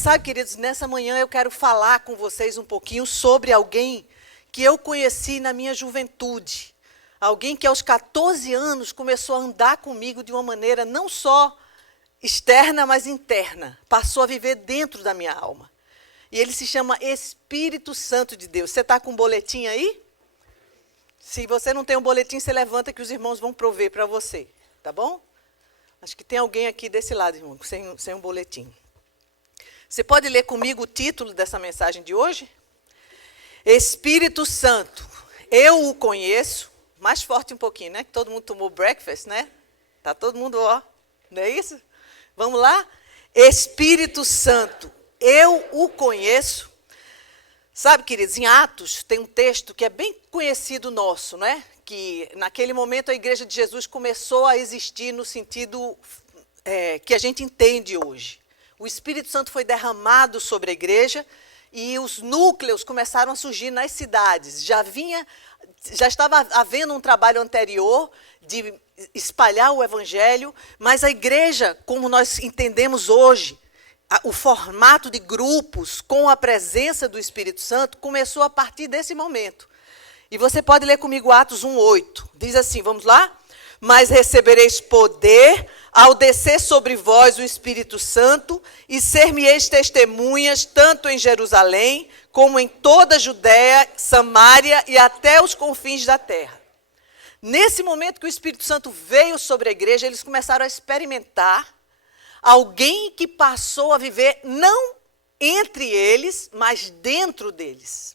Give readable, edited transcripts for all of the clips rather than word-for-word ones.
Mas sabe, queridos, nessa manhã eu quero falar com vocês um pouquinho sobre alguém que eu conheci na minha juventude. Alguém que aos 14 anos começou a andar comigo de uma maneira não só externa, mas interna. Passou a viver dentro da minha alma. E ele se chama Espírito Santo de Deus. Você está com um boletim aí? Se você não tem um boletim, você levanta que os irmãos vão prover para você. Tá bom? Acho que tem alguém aqui desse lado, irmão, sem um boletim. Você pode ler comigo o título dessa mensagem de hoje? Espírito Santo, eu o conheço. Mais forte um pouquinho, né? Que todo mundo tomou breakfast, né? Tá todo mundo, ó. Não é isso? Vamos lá? Espírito Santo, eu o conheço. Sabe, queridos, em Atos tem um texto que é bem conhecido nosso, né? Que naquele momento a Igreja de Jesus começou a existir no sentido que a gente entende hoje. O Espírito Santo foi derramado sobre a igreja e os núcleos começaram a surgir nas cidades. Já estava havendo um trabalho anterior de espalhar o evangelho, mas a igreja, como nós entendemos hoje, o formato de grupos com a presença do Espírito Santo começou a partir desse momento. E você pode ler comigo Atos 1:8. Diz assim, vamos lá? Mas recebereis poder ao descer sobre vós o Espírito Santo e ser-me-eis testemunhas tanto em Jerusalém como em toda a Judéia, Samária e até os confins da terra. Nesse momento que o Espírito Santo veio sobre a igreja, eles começaram a experimentar alguém que passou a viver não entre eles, mas dentro deles.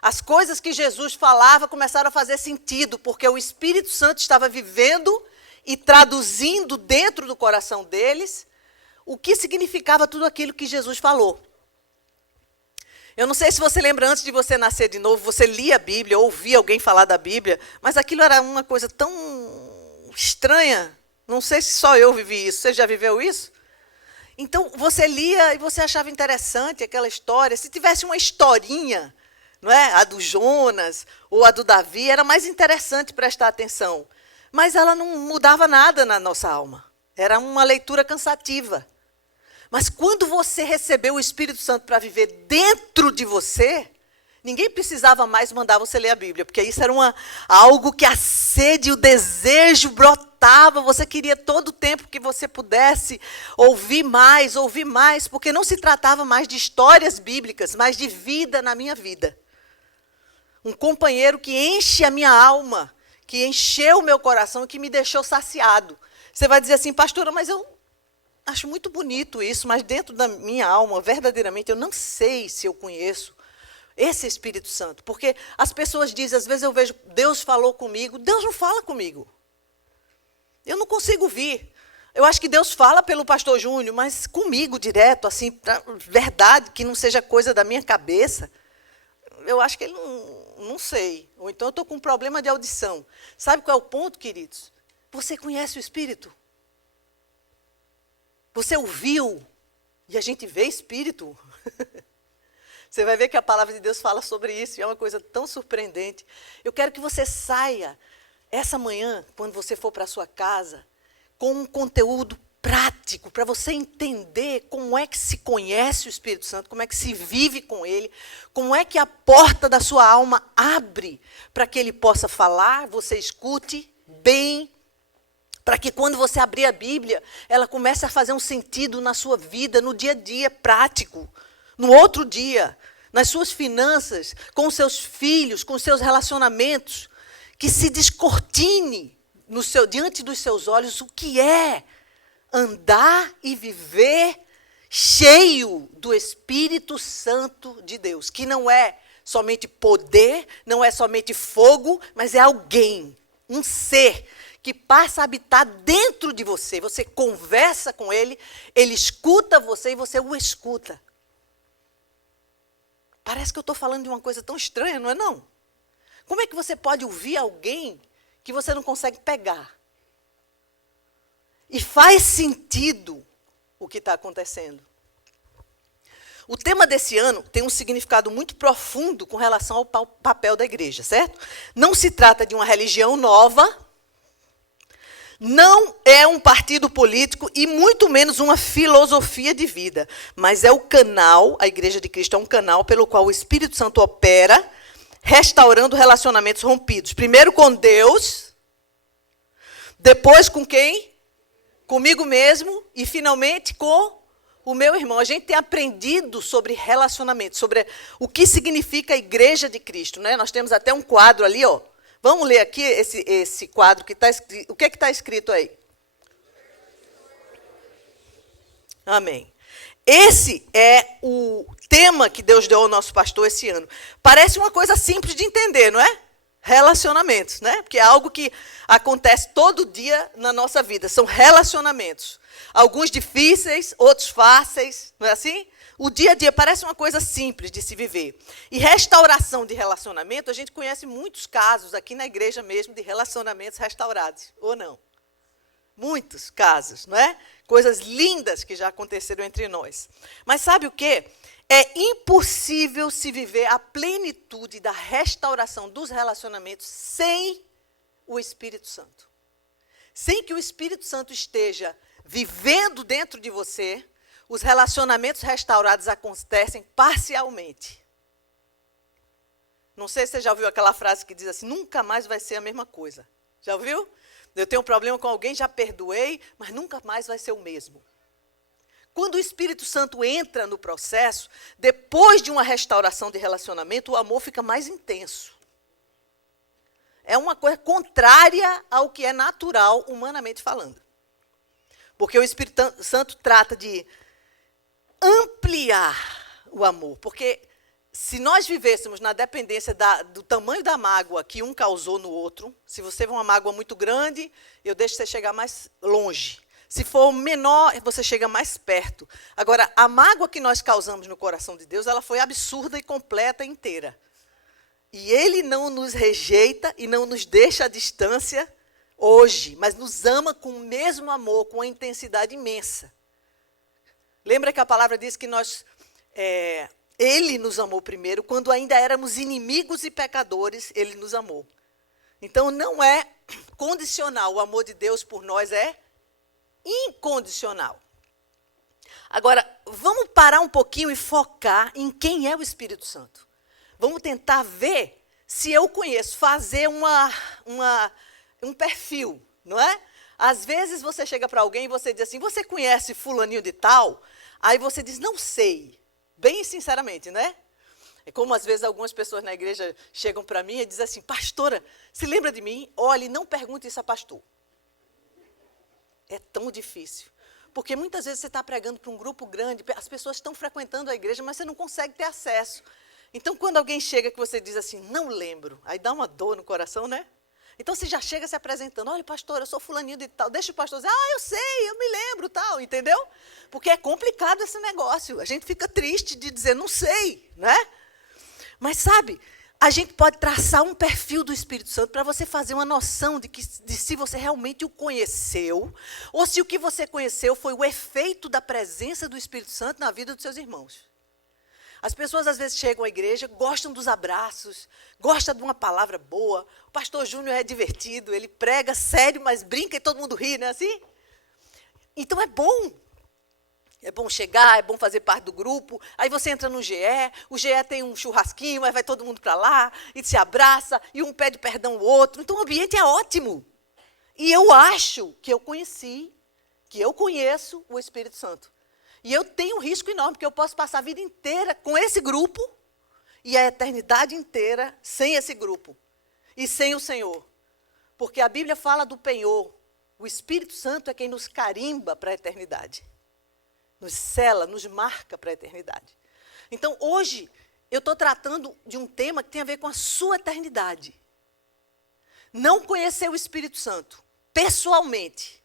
As coisas que Jesus falava começaram a fazer sentido, porque o Espírito Santo estava vivendo e traduzindo dentro do coração deles o que significava tudo aquilo que Jesus falou. Eu não sei se você lembra, antes de você nascer de novo, você lia a Bíblia, ouvia alguém falar da Bíblia, mas aquilo era uma coisa tão estranha. Não sei se só eu vivi isso. Você já viveu isso? Então, você lia e você achava interessante aquela história. Se tivesse uma historinha, não é? A do Jonas ou a do Davi, era mais interessante prestar atenção. Mas ela não mudava nada na nossa alma. Era uma leitura cansativa. Mas quando você recebeu o Espírito Santo para viver dentro de você, ninguém precisava mais mandar você ler a Bíblia, porque isso era algo que a sede, o desejo brotava. Você queria todo o tempo que você pudesse ouvir mais, porque não se tratava mais de histórias bíblicas, mas de vida na minha vida. Um companheiro que enche a minha alma, que encheu o meu coração e que me deixou saciado. Você vai dizer assim, pastora, mas eu acho muito bonito isso, mas dentro da minha alma, verdadeiramente, eu não sei se eu conheço esse Espírito Santo. Porque as pessoas dizem, às vezes eu vejo, Deus falou comigo. Deus não fala comigo. Eu não consigo ouvir. Eu acho que Deus fala pelo pastor Júnior, mas comigo direto, assim, verdade, que não seja coisa da minha cabeça. Eu acho que ele não sei. Ou então eu estou com um problema de audição. Sabe qual é o ponto, queridos? Você conhece o Espírito? Você ouviu? E a gente vê Espírito. Você vai ver que a palavra de Deus fala sobre isso. E é uma coisa tão surpreendente. Eu quero que você saia essa manhã, quando você for para a sua casa, com um conteúdo prático, para você entender como é que se conhece o Espírito Santo, como é que se vive com ele, como é que a porta da sua alma abre para que ele possa falar, você escute bem, para que quando você abrir a Bíblia, ela comece a fazer um sentido na sua vida, no dia a dia prático, no outro dia, nas suas finanças, com os seus filhos, com os seus relacionamentos, que se descortine diante dos seus olhos o que é andar e viver cheio do Espírito Santo de Deus, que não é somente poder, não é somente fogo, mas é alguém, um ser que passa a habitar dentro de você. Você conversa com ele, ele escuta você e você o escuta. Parece que eu estou falando de uma coisa tão estranha, não é não? Como é que você pode ouvir alguém que você não consegue pegar? E faz sentido o que está acontecendo. O tema desse ano tem um significado muito profundo com relação ao papel da igreja, certo? Não se trata de uma religião nova, Não é um partido político e muito menos uma filosofia de vida, mas é o canal, a Igreja de Cristo é um canal pelo qual o Espírito Santo opera, restaurando relacionamentos rompidos. Primeiro com Deus, depois com quem? Comigo mesmo e finalmente com o meu irmão. A gente tem aprendido sobre relacionamento, sobre o que significa a Igreja de Cristo, né? Nós temos até um quadro ali, ó. Vamos ler aqui esse quadro que está escrito. O que é que está escrito aí? Amém. Esse é o tema que Deus deu ao nosso pastor esse ano. Parece uma coisa simples de entender, não é? Relacionamentos, né? Porque é algo que acontece todo dia na nossa vida. São relacionamentos. Alguns difíceis, outros fáceis, não é assim? O dia a dia parece uma coisa simples de se viver. E restauração de relacionamento, a gente conhece muitos casos aqui na igreja mesmo de relacionamentos restaurados, ou não? Muitos casos, não é? Coisas lindas que já aconteceram entre nós. Mas sabe o quê? É impossível se viver a plenitude da restauração dos relacionamentos sem o Espírito Santo. Sem que o Espírito Santo esteja vivendo dentro de você, os relacionamentos restaurados acontecem parcialmente. Não sei se você já ouviu aquela frase que diz assim, nunca mais vai ser a mesma coisa. Já ouviu? Eu tenho um problema com alguém, já perdoei, mas nunca mais vai ser o mesmo. Quando o Espírito Santo entra no processo, depois de uma restauração de relacionamento, o amor fica mais intenso. É uma coisa contrária ao que é natural, humanamente falando. Porque o Espírito Santo trata de ampliar o amor. Porque se nós vivêssemos na dependência do tamanho da mágoa que um causou no outro, se você vê uma mágoa muito grande, eu deixo você chegar mais longe. Se for menor, você chega mais perto. Agora, a mágoa que nós causamos no coração de Deus, ela foi absurda e completa inteira. E Ele não nos rejeita e não nos deixa à distância hoje, mas nos ama com o mesmo amor, com uma intensidade imensa. Lembra que a palavra diz que Ele nos amou primeiro, quando ainda éramos inimigos e pecadores, Ele nos amou. Então, não é condicional, o amor de Deus por nós é incondicional. Agora, vamos parar um pouquinho e focar em quem é o Espírito Santo. Vamos tentar ver se eu conheço, fazer um perfil, não é? Às vezes você chega para alguém e você diz assim, você conhece fulaninho de tal? Aí você diz, não sei. Bem sinceramente, né? É como às vezes algumas pessoas na igreja chegam para mim e dizem assim, pastora, se lembra de mim? Olhe, não pergunte isso a pastor. É tão difícil. Porque muitas vezes você está pregando para um grupo grande, as pessoas estão frequentando a igreja, mas você não consegue ter acesso. Então, quando alguém chega que você diz assim, não lembro, aí dá uma dor no coração, né? Então, você já chega se apresentando, olha, pastor, eu sou fulaninho de tal, deixa o pastor dizer, eu sei, eu me lembro, tal, entendeu? Porque é complicado esse negócio, a gente fica triste de dizer, não sei, né? Mas, sabe, a gente pode traçar um perfil do Espírito Santo para você fazer uma noção de se você realmente o conheceu, ou se o que você conheceu foi o efeito da presença do Espírito Santo na vida dos seus irmãos. As pessoas, às vezes, chegam à igreja, gostam dos abraços, gostam de uma palavra boa. O pastor Júnior é divertido, ele prega sério, mas brinca e todo mundo ri, não é assim? Então, é bom. É bom chegar, é bom fazer parte do grupo. Aí você entra no GE, o GE tem um churrasquinho, aí vai todo mundo para lá, e se abraça, e um pede perdão ao outro. Então, o ambiente é ótimo. E eu acho que eu conheço o Espírito Santo. E eu tenho um risco enorme, porque eu posso passar a vida inteira com esse grupo e a eternidade inteira sem esse grupo e sem o Senhor. Porque a Bíblia fala do penhor. O Espírito Santo é quem nos carimba para a eternidade. Nos sela, nos marca para a eternidade. Então, hoje, eu estou tratando de um tema que tem a ver com a sua eternidade. Não conhecer o Espírito Santo pessoalmente,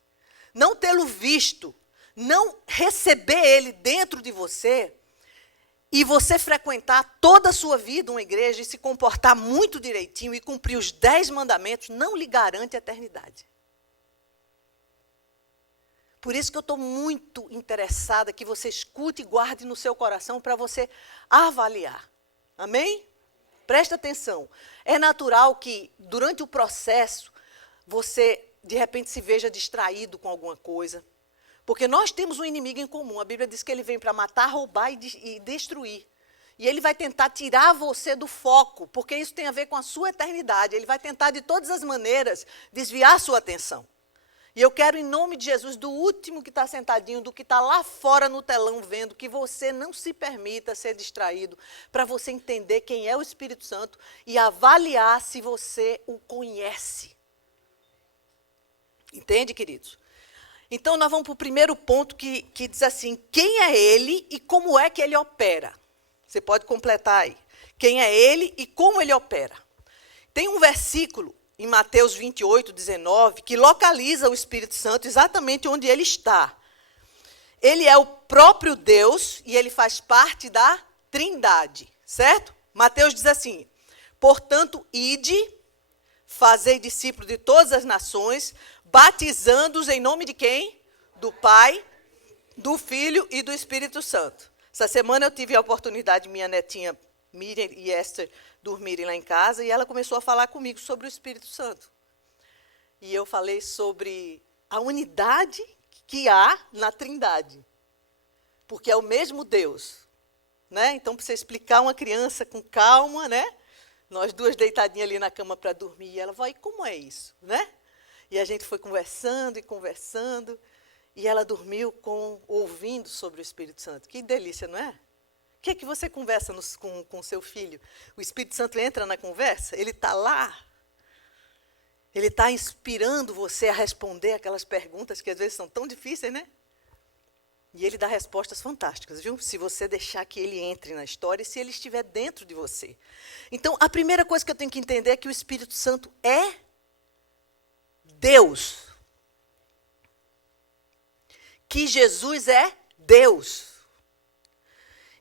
não tê-lo visto, não receber ele dentro de você e você frequentar toda a sua vida uma igreja e se comportar muito direitinho e cumprir os 10 mandamentos, não lhe garante a eternidade. Por isso que eu estou muito interessada que você escute e guarde no seu coração para você avaliar. Amém? Presta atenção. É natural que, durante o processo, você de repente se veja distraído com alguma coisa. Porque nós temos um inimigo em comum. A Bíblia diz que ele vem para matar, roubar e destruir. E ele vai tentar tirar você do foco, porque isso tem a ver com a sua eternidade. Ele vai tentar, de todas as maneiras, desviar a sua atenção. E eu quero, em nome de Jesus, do último que está sentadinho, do que está lá fora no telão vendo, que você não se permita ser distraído, para você entender quem é o Espírito Santo e avaliar se você o conhece. Entende, queridos? Então, nós vamos para o primeiro ponto que diz assim, quem é ele e como é que ele opera? Você pode completar aí. Quem é ele e como ele opera? Tem um versículo em Mateus 28, 19, que localiza o Espírito Santo exatamente onde ele está. Ele é o próprio Deus e ele faz parte da Trindade, certo? Mateus diz assim, portanto, ide, fazei discípulos de todas as nações, batizando-os em nome de quem? Do Pai, do Filho e do Espírito Santo. Essa semana eu tive a oportunidade, minha netinha Miriam e Esther dormirem lá em casa, e ela começou a falar comigo sobre o Espírito Santo. E eu falei sobre a unidade que há na Trindade, porque é o mesmo Deus. Né? Então, para você explicar uma criança com calma, né? Nós duas deitadinhas ali na cama para dormir, e ela vai, e como é isso? Né? E a gente foi conversando e conversando, e ela dormiu ouvindo sobre o Espírito Santo. Que delícia, não é? O que é que você conversa com seu filho? O Espírito Santo entra na conversa? Ele está lá. Ele está inspirando você a responder aquelas perguntas que às vezes são tão difíceis, né? E ele dá respostas fantásticas, viu? Se você deixar que ele entre na história e se ele estiver dentro de você. Então, a primeira coisa que eu tenho que entender é que o Espírito Santo é Deus. Que Jesus é Deus.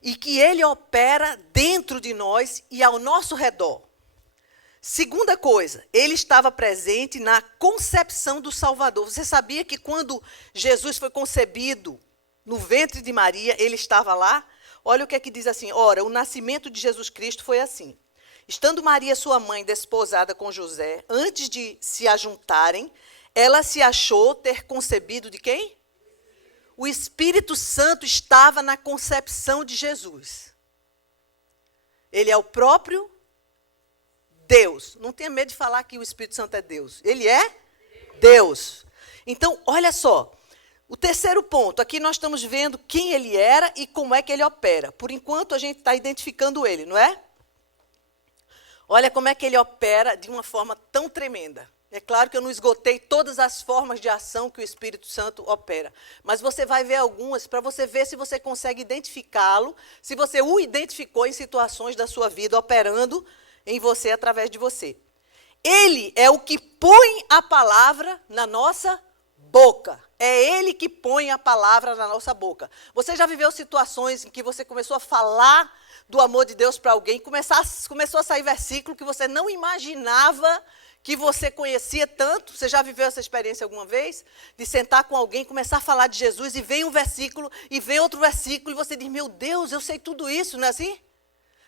E que ele opera dentro de nós e ao nosso redor. Segunda coisa, ele estava presente na concepção do Salvador. Você sabia que quando Jesus foi concebido no ventre de Maria, ele estava lá? Olha o que é que diz assim, ora, o nascimento de Jesus Cristo foi assim. Estando Maria, sua mãe, desposada com José, antes de se ajuntarem, ela se achou ter concebido de quem? O Espírito Santo estava na concepção de Jesus. Ele é o próprio Deus. Não tenha medo de falar que o Espírito Santo é Deus. Ele é Deus. Então, olha só. O terceiro ponto, aqui nós estamos vendo quem ele era e como é que ele opera. Por enquanto, a gente está identificando ele, não é? Olha como é que ele opera de uma forma tão tremenda. É claro que eu não esgotei todas as formas de ação que o Espírito Santo opera. Mas você vai ver algumas para você ver se você consegue identificá-lo, se você o identificou em situações da sua vida operando em você, através de você. Ele é o que põe a palavra na nossa boca. É ele que põe a palavra na nossa boca. Você já viveu situações em que você começou a falar do amor de Deus para alguém, começou a sair versículo que você não imaginava que você conhecia tanto? Você já viveu essa experiência alguma vez? De sentar com alguém, começar a falar de Jesus, e vem um versículo, e vem outro versículo, e você diz, meu Deus, eu sei tudo isso, não é assim?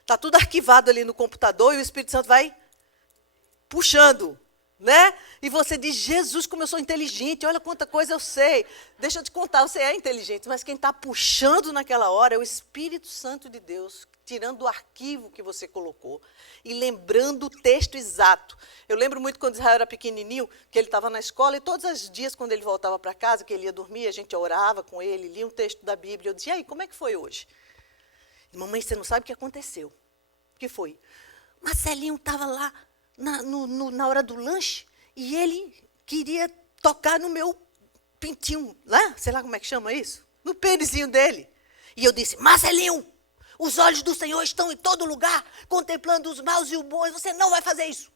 Está tudo arquivado ali no computador, e o Espírito Santo vai puxando, né? E você diz, Jesus, como eu sou inteligente, olha quanta coisa eu sei. Deixa eu te contar, você é inteligente, mas quem está puxando naquela hora é o Espírito Santo de Deus, tirando o arquivo que você colocou e lembrando o texto exato. Eu lembro muito quando Israel era pequenininho, que ele estava na escola, e todos os dias, quando ele voltava para casa, que ele ia dormir, a gente orava com ele, lia um texto da Bíblia. Eu dizia, e aí, como é que foi hoje? Mamãe, você não sabe o que aconteceu. O que foi? Marcelinho estava lá na hora do lanche e ele queria tocar no meu pintinho, lá, sei lá como é que chama isso, no pênisinho dele. E eu disse, Marcelinho, os olhos do Senhor estão em todo lugar, contemplando os maus e os bons, você não vai fazer isso.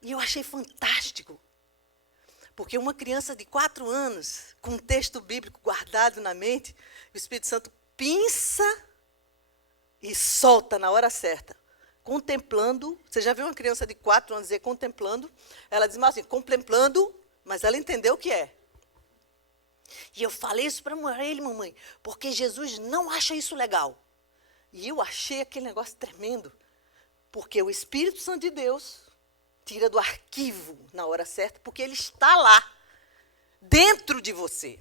E eu achei fantástico, porque uma criança de 4 anos, com um texto bíblico guardado na mente, o Espírito Santo pinça e solta na hora certa. Contemplando, você já viu uma criança de 4 anos dizer contemplando? Ela diz assim, contemplando, mas ela entendeu o que é. E eu falei isso para ele, mamãe, porque Jesus não acha isso legal. E eu achei aquele negócio tremendo, porque o Espírito Santo de Deus tira do arquivo na hora certa, porque ele está lá, dentro de você.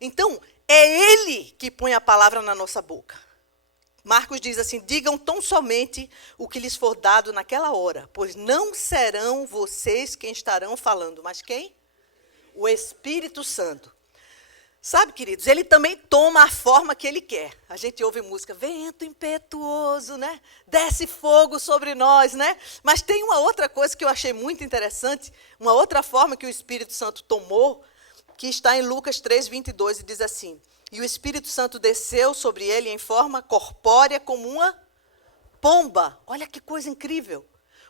Então, é ele que põe a palavra na nossa boca. Marcos diz assim: digam tão somente o que lhes for dado naquela hora, pois não serão vocês quem estarão falando, mas quem? O Espírito Santo. Sabe, queridos, ele também toma a forma que ele quer. A gente ouve música, vento impetuoso, né? Desce fogo sobre nós, né? Mas tem uma outra coisa que eu achei muito interessante, uma outra forma que o Espírito Santo tomou, que está em Lucas 3:22, e diz assim: e o Espírito Santo desceu sobre ele em forma corpórea como uma pomba. Olha que coisa incrível.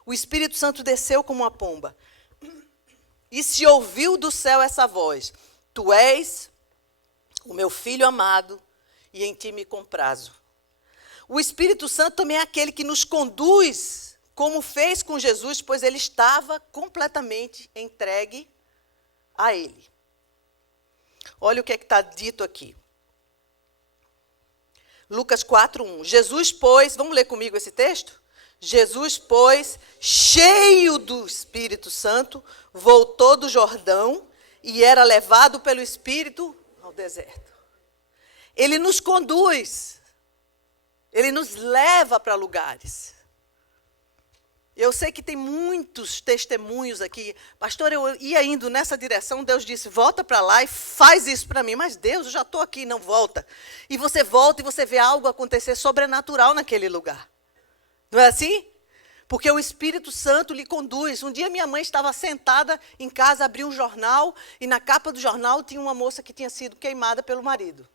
O Espírito Santo desceu como uma pomba. E se ouviu do céu essa voz: tu és o meu filho amado, e em ti me comprazo. O Espírito Santo também é aquele que nos conduz, como fez com Jesus, pois ele estava completamente entregue a ele. Olha o que é que está dito aqui. Lucas 4:1. Jesus, pois, vamos ler comigo esse texto? Jesus, pois, cheio do Espírito Santo, voltou do Jordão e era levado pelo Espírito ao deserto. Ele nos conduz, ele nos leva para lugares. Eu sei que tem muitos testemunhos aqui. Pastor, eu ia indo nessa direção, Deus disse, volta para lá e faz isso para mim. Mas Deus, eu já estou aqui, não volta. E você volta e você vê algo acontecer sobrenatural naquele lugar. Não é assim? Porque o Espírito Santo lhe conduz. Um dia minha mãe estava sentada em casa, abriu um jornal, e na capa do jornal tinha uma moça que tinha sido queimada pelo marido.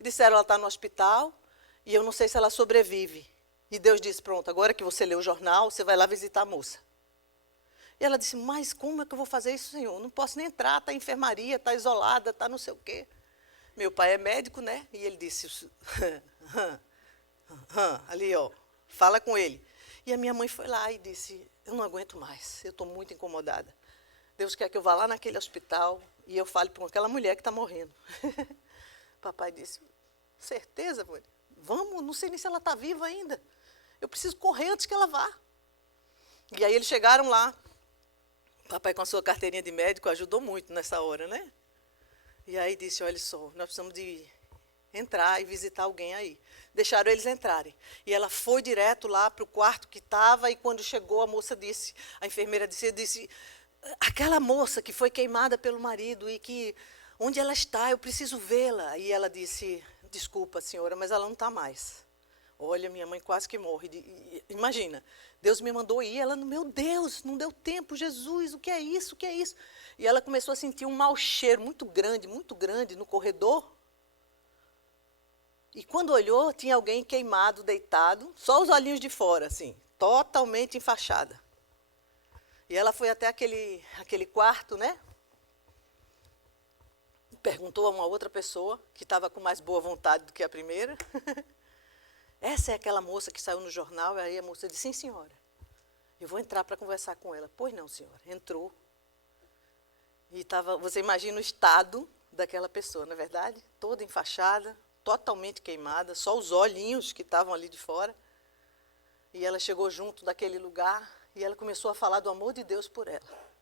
E disseram, ela está no hospital, e eu não sei se ela sobrevive. E Deus disse, pronto, agora que você leu o jornal, você vai lá visitar a moça. E ela disse, mas como é que eu vou fazer isso, Senhor? Não posso nem entrar, está em enfermaria, está isolada, está não sei o quê. Meu pai é médico, né? E ele disse, ali, ó, fala com ele. E a minha mãe foi lá e disse, eu não aguento mais, eu estou muito incomodada. Deus quer que eu vá lá naquele hospital e eu fale com aquela mulher que está morrendo. Papai disse, certeza, vô? Vamos, não sei nem se ela está viva ainda. Eu preciso correr antes que ela vá. E aí eles chegaram lá. Papai, com a sua carteirinha de médico, ajudou muito nessa hora, né? E aí disse, olha só, nós precisamos de entrar e visitar alguém aí. Deixaram eles entrarem. E ela foi direto lá para o quarto que estava, e quando chegou, a moça disse, a enfermeira disse, aquela moça que foi queimada pelo marido e que, onde ela está, eu preciso vê-la. E ela disse, desculpa, senhora, mas ela não está mais. Olha, minha mãe quase que morre. Imagina, Deus me mandou ir, ela, meu Deus, não deu tempo, Jesus, o que é isso, o que é isso? E ela começou a sentir um mau cheiro muito grande no corredor. E quando olhou, tinha alguém queimado, deitado, só os olhinhos de fora, assim, totalmente enfaixada. E ela foi até aquele quarto, né? Perguntou a uma outra pessoa, que estava com mais boa vontade do que a primeira. Essa é aquela moça que saiu no jornal, e aí a moça disse, sim, senhora, eu vou entrar para conversar com ela. Pois não, senhora. Entrou. E você imagina o estado daquela pessoa, não é verdade? Toda enfaixada, totalmente queimada, só os olhinhos que estavam ali de fora. E ela chegou junto daquele lugar e ela começou a falar do amor de Deus por ela.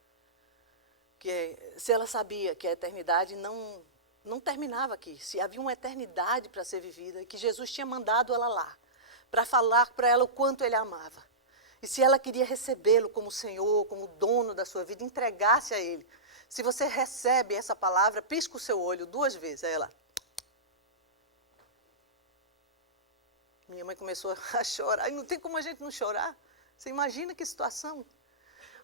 Se ela sabia que a eternidade não terminava aqui, se havia uma eternidade para ser vivida, e que Jesus tinha mandado ela lá, para falar para ela o quanto ele a amava. E se ela queria recebê-lo como Senhor, como dono da sua vida, entregasse a ele. Se você recebe essa palavra, pisca o seu olho 2 vezes. Aí ela... Minha mãe começou a chorar. E não tem como a gente não chorar. Você imagina que situação.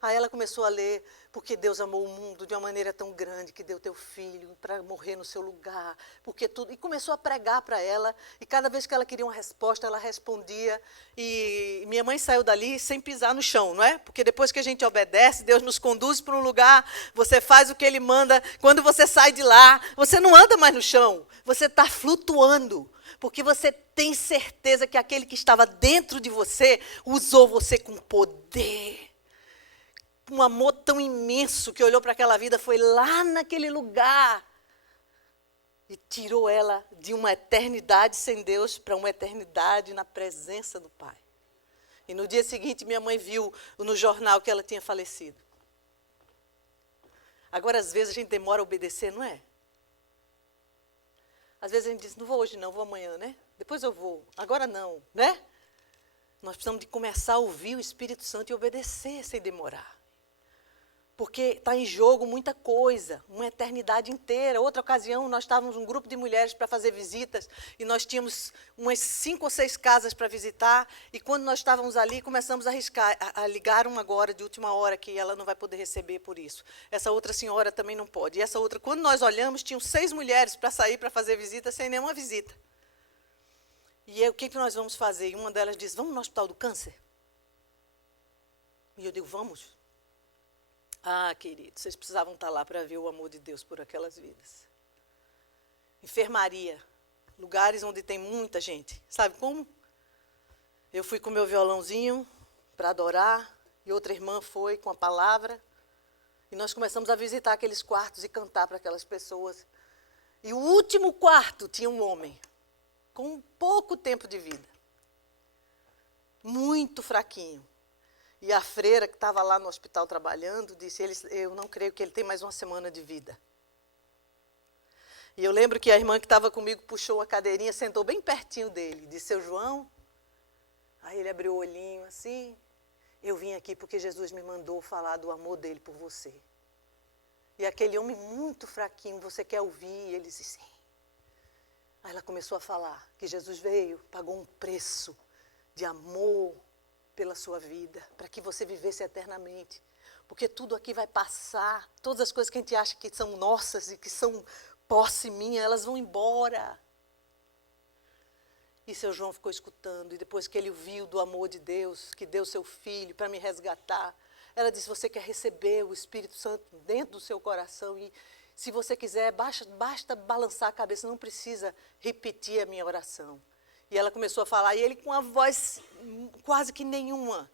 Aí ela começou a ler, porque Deus amou o mundo de uma maneira tão grande, que deu teu filho para morrer no seu lugar, porque tudo. E começou a pregar para ela, e cada vez que ela queria uma resposta, ela respondia. E minha mãe saiu dali sem pisar no chão, não é? Porque depois que a gente obedece, Deus nos conduz para um lugar, você faz o que Ele manda. Quando você sai de lá, você não anda mais no chão, você está flutuando. Porque você tem certeza que aquele que estava dentro de você usou você com poder. Um amor tão imenso que olhou para aquela vida, foi lá naquele lugar e tirou ela de uma eternidade sem Deus para uma eternidade na presença do Pai. E no dia seguinte, minha mãe viu no jornal que ela tinha falecido. Agora, às vezes, a gente demora a obedecer, não é? Às vezes a gente diz, não vou hoje não, vou amanhã, né? Depois eu vou, agora não, né? Nós precisamos de começar a ouvir o Espírito Santo e obedecer sem demorar. Porque está em jogo muita coisa, uma eternidade inteira. Outra ocasião, nós estávamos um grupo de mulheres para fazer visitas e nós tínhamos umas 5 ou 6 casas para visitar. E quando nós estávamos ali, começamos a ligar uma agora, de última hora, que ela não vai poder receber por isso. Essa outra senhora também não pode. E essa outra, quando nós olhamos, tinham 6 mulheres para sair para fazer visita sem nenhuma visita. E aí, o que nós vamos fazer? E uma delas disse, vamos no Hospital do Câncer? E eu digo, vamos. Ah, queridos, vocês precisavam estar lá para ver o amor de Deus por aquelas vidas. Enfermaria, lugares onde tem muita gente. Sabe como? Eu fui com meu violãozinho para adorar, e outra irmã foi com a palavra, e nós começamos a visitar aqueles quartos e cantar para aquelas pessoas. E o último quarto tinha um homem, com pouco tempo de vida, muito fraquinho. E a freira que estava lá no hospital trabalhando disse, eu não creio que ele tem mais uma semana de vida. E eu lembro que a irmã que estava comigo puxou a cadeirinha, sentou bem pertinho dele, disse, seu João, aí ele abriu o olhinho assim, eu vim aqui porque Jesus me mandou falar do amor dele por você. E aquele homem muito fraquinho, você quer ouvir? E ele disse, sim. Aí ela começou a falar que Jesus veio, pagou um preço de amor pela sua vida, para que você vivesse eternamente. Porque tudo aqui vai passar, todas as coisas que a gente acha que são nossas e que são posse minha, elas vão embora. E seu João ficou escutando, e depois que ele viu do amor de Deus, que deu seu filho para me resgatar, ela disse, você quer receber o Espírito Santo dentro do seu coração, e se você quiser, basta balançar a cabeça, não precisa repetir a minha oração. E ela começou a falar, e ele com uma voz quase que nenhuma.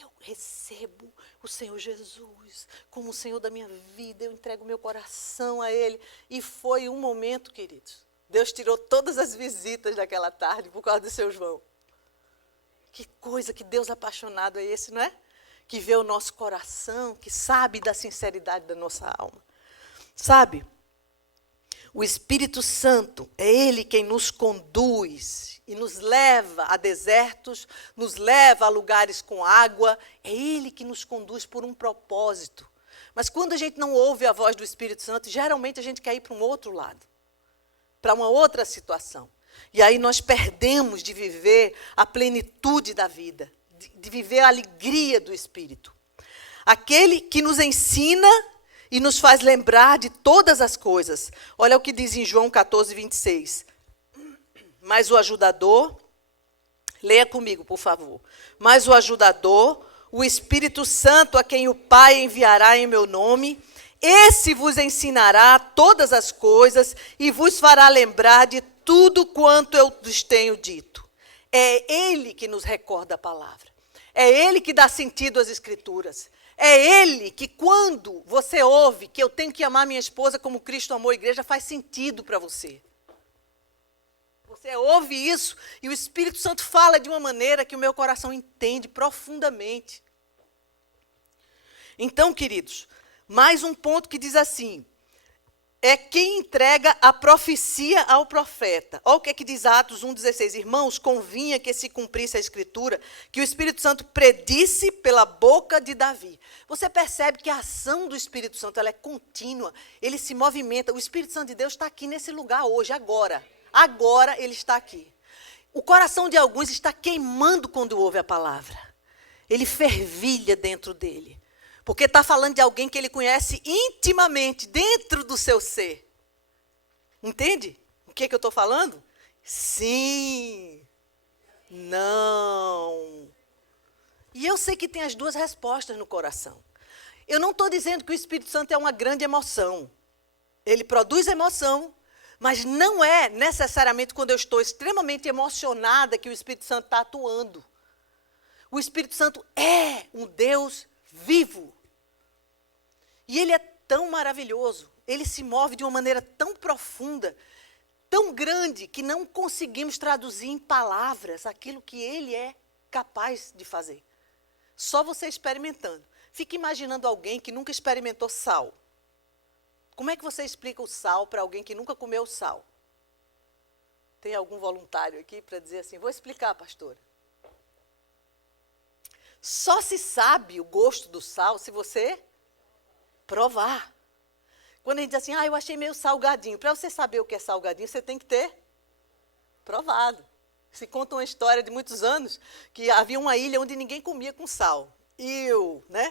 Eu recebo o Senhor Jesus como o Senhor da minha vida, eu entrego meu coração a Ele. E foi um momento, queridos. Deus tirou todas as visitas daquela tarde por causa do seu João. Que coisa, que Deus apaixonado é esse, não é? Que vê o nosso coração, que sabe da sinceridade da nossa alma. Sabe? O Espírito Santo é Ele quem nos conduz e nos leva a desertos, nos leva a lugares com água. É Ele que nos conduz por um propósito. Mas quando a gente não ouve a voz do Espírito Santo, geralmente a gente quer ir para um outro lado, para uma outra situação. E aí nós perdemos de viver a plenitude da vida, de viver a alegria do Espírito. Aquele que nos ensina e nos faz lembrar de todas as coisas. Olha o que diz em João 14, 26. Mas o ajudador, leia comigo, por favor. Mas o ajudador, o Espírito Santo, a quem o Pai enviará em meu nome, esse vos ensinará todas as coisas e vos fará lembrar de tudo quanto eu vos tenho dito. É Ele que nos recorda a palavra. É Ele que dá sentido às Escrituras. É Ele que, quando você ouve que eu tenho que amar minha esposa como Cristo amou a igreja, faz sentido para você. Você ouve isso e o Espírito Santo fala de uma maneira que o meu coração entende profundamente. Então, queridos, mais um ponto que diz assim, é quem entrega a profecia ao profeta. Olha o que é que diz Atos 1,16. Irmãos, convinha que se cumprisse a Escritura, que o Espírito Santo predisse pela boca de Davi. Você percebe que a ação do Espírito Santo ela é contínua, ele se movimenta. O Espírito Santo de Deus está aqui nesse lugar hoje, agora. Agora ele está aqui. O coração de alguns está queimando quando ouve a palavra. Ele fervilha dentro dele. Porque está falando de alguém que ele conhece intimamente, dentro do seu ser. Entende o que eu estou falando? Sim. Não. E eu sei que tem as duas respostas no coração. Eu não estou dizendo que o Espírito Santo é uma grande emoção. Ele produz emoção, mas não é necessariamente quando eu estou extremamente emocionada que o Espírito Santo está atuando. O Espírito Santo é um Deus vivo. E ele é tão maravilhoso, ele se move de uma maneira tão profunda, tão grande, que não conseguimos traduzir em palavras aquilo que ele é capaz de fazer. Só você experimentando. Fique imaginando alguém que nunca experimentou sal. Como é que você explica o sal para alguém que nunca comeu sal? Tem algum voluntário aqui para dizer assim, vou explicar, pastora. Só se sabe o gosto do sal se você provar. Quando a gente diz assim, eu achei meio salgadinho. Para você saber o que é salgadinho, você tem que ter provado. Se conta uma história de muitos anos, que havia uma ilha onde ninguém comia com sal. Né?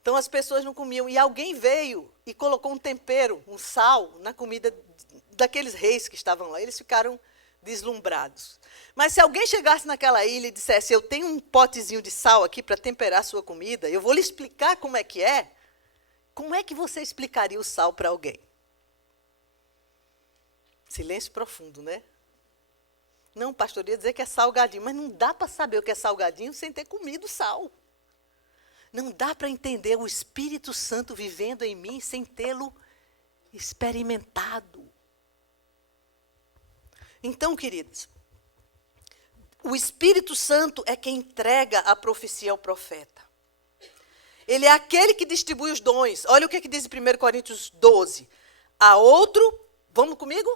Então as pessoas não comiam. E alguém veio e colocou um tempero, um sal, na comida daqueles reis que estavam lá. Eles ficaram deslumbrados. Mas se alguém chegasse naquela ilha e dissesse, eu tenho um potezinho de sal aqui para temperar a sua comida, eu vou lhe explicar como é que você explicaria o sal para alguém? Silêncio profundo, né? Não, pastor, ia dizer que é salgadinho, mas não dá para saber o que é salgadinho sem ter comido sal. Não dá para entender o Espírito Santo vivendo em mim sem tê-lo experimentado. Então, queridos, o Espírito Santo é quem entrega a profecia ao profeta. Ele é aquele que distribui os dons. Olha o que diz em 1 Coríntios 12. A outro, vamos comigo?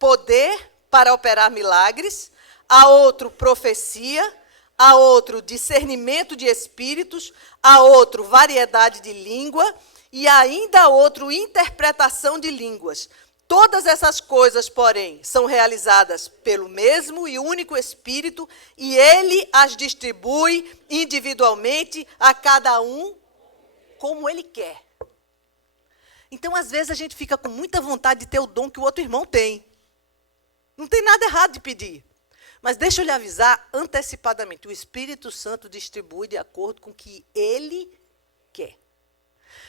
Poder para operar milagres. A outro, profecia. A outro, discernimento de espíritos. A outro, variedade de língua. E ainda a outro, interpretação de línguas. Todas essas coisas, porém, são realizadas pelo mesmo e único Espírito, e Ele as distribui individualmente a cada um como Ele quer. Então, às vezes, a gente fica com muita vontade de ter o dom que o outro irmão tem. Não tem nada errado de pedir. Mas deixa eu lhe avisar antecipadamente, o Espírito Santo distribui de acordo com o que Ele quer.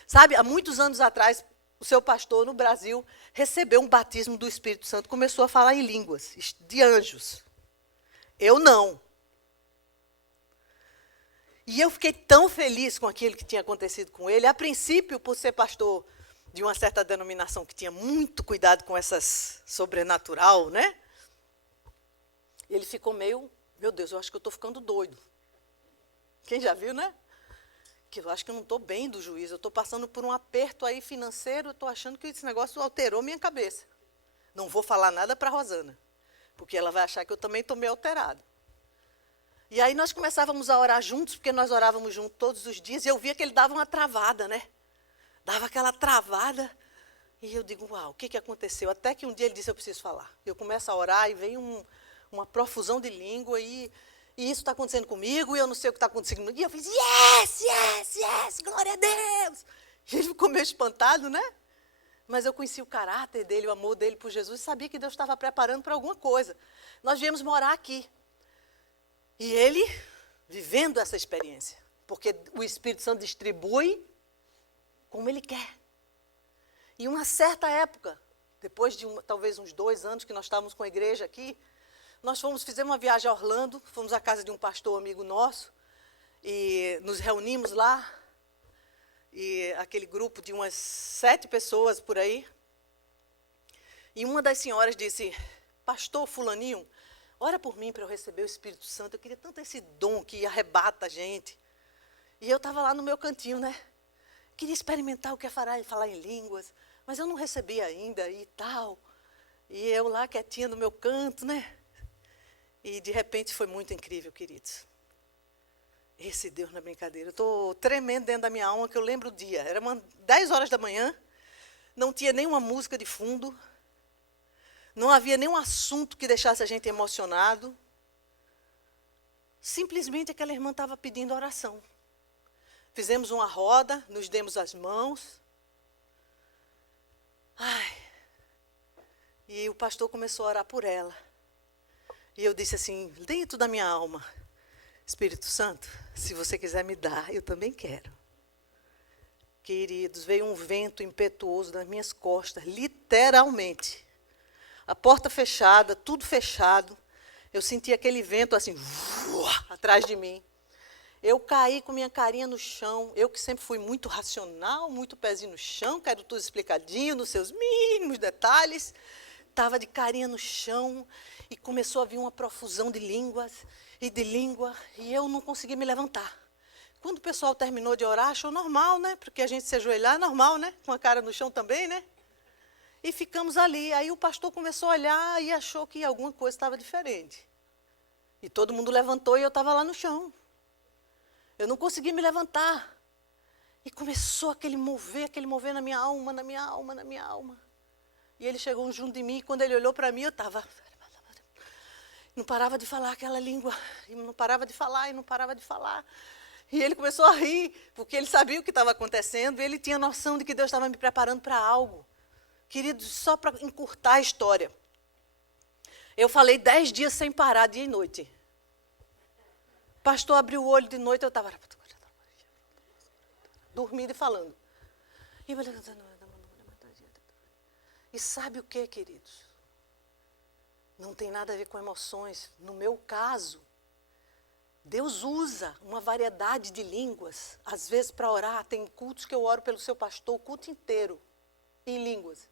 Sabe, há muitos anos atrás, o seu pastor no Brasil recebeu um batismo do Espírito Santo, começou a falar em línguas, de anjos. Eu não. E eu fiquei tão feliz com aquilo que tinha acontecido com ele. A princípio, por ser pastor de uma certa denominação que tinha muito cuidado com essas sobrenatural, né? Ele ficou meio, meu Deus, eu acho que eu estou ficando doido. Quem já viu, né? Que eu acho que eu não estou bem do juízo, eu estou passando por um aperto aí financeiro, eu estou achando que esse negócio alterou minha cabeça. Não vou falar nada para a Rosana, porque ela vai achar que eu também estou meio alterado. E aí nós começávamos a orar juntos, porque nós orávamos juntos todos os dias, e eu via que ele dava uma travada, né? Dava aquela travada, e eu digo, uau, o que aconteceu? Até que um dia ele disse, eu preciso falar. Eu começo a orar e vem uma profusão de língua, e isso está acontecendo comigo, e eu não sei o que está acontecendo comigo. E eu fiz, yes, glória a Deus. E ele ficou meio espantado, né? Mas eu conheci o caráter dele, o amor dele por Jesus, e sabia que Deus estava preparando para alguma coisa. Nós viemos morar aqui. E ele vivendo essa experiência. Porque o Espírito Santo distribui como ele quer. E uma certa época, depois de talvez uns 2 anos que nós estávamos com a igreja aqui, nós fizemos uma viagem a Orlando, fomos à casa de um pastor amigo nosso, e nos reunimos lá, e aquele grupo de umas 7 pessoas por aí, e uma das senhoras disse, pastor fulaninho, ora por mim para eu receber o Espírito Santo, eu queria tanto esse dom que arrebata a gente. E eu estava lá no meu cantinho, né? Queria experimentar o que é falar em línguas, mas eu não recebi ainda e tal. E eu lá quietinha no meu canto, né? E, de repente, foi muito incrível, queridos. Esse Deus não é brincadeira. Eu estou tremendo dentro da minha alma, que eu lembro o dia. Era 10 horas da manhã, não tinha nenhuma música de fundo, não havia nenhum assunto que deixasse a gente emocionado. Simplesmente aquela irmã estava pedindo oração. Fizemos uma roda, nos demos as mãos. E o pastor começou a orar por ela. E eu disse assim, dentro da minha alma, Espírito Santo, se você quiser me dar, eu também quero. Queridos, veio um vento impetuoso nas minhas costas, literalmente. A porta fechada, tudo fechado. Eu senti aquele vento assim, atrás de mim. Eu caí com minha carinha no chão. Eu que sempre fui muito racional, muito pezinho no chão, quero tudo explicadinho, nos seus mínimos detalhes. Estava de carinha no chão e começou a vir uma profusão de línguas. e de língua, e eu não consegui me levantar. Quando o pessoal terminou de orar, achou normal, né? Porque a gente se ajoelhar é normal, né? Com a cara no chão também, né? E ficamos ali. Aí o pastor começou a olhar e achou que alguma coisa estava diferente. E todo mundo levantou e eu estava lá no chão. Eu não consegui me levantar. E começou aquele mover na minha alma, na minha alma, na minha alma. E ele chegou junto de mim e quando ele olhou para mim, eu estava... Não parava de falar aquela língua. E não parava de falar, e não parava de falar. E ele começou a rir, porque ele sabia o que estava acontecendo. E ele tinha noção de que Deus estava me preparando para algo. Queridos, só para encurtar a história. Eu falei 10 dias sem parar, dia e noite. O pastor abriu o olho de noite, eu estava... dormindo e falando. E sabe o que, queridos? Não tem nada a ver com emoções. No meu caso, Deus usa uma variedade de línguas, às vezes para orar. Tem cultos que eu oro pelo seu pastor o culto inteiro, em línguas.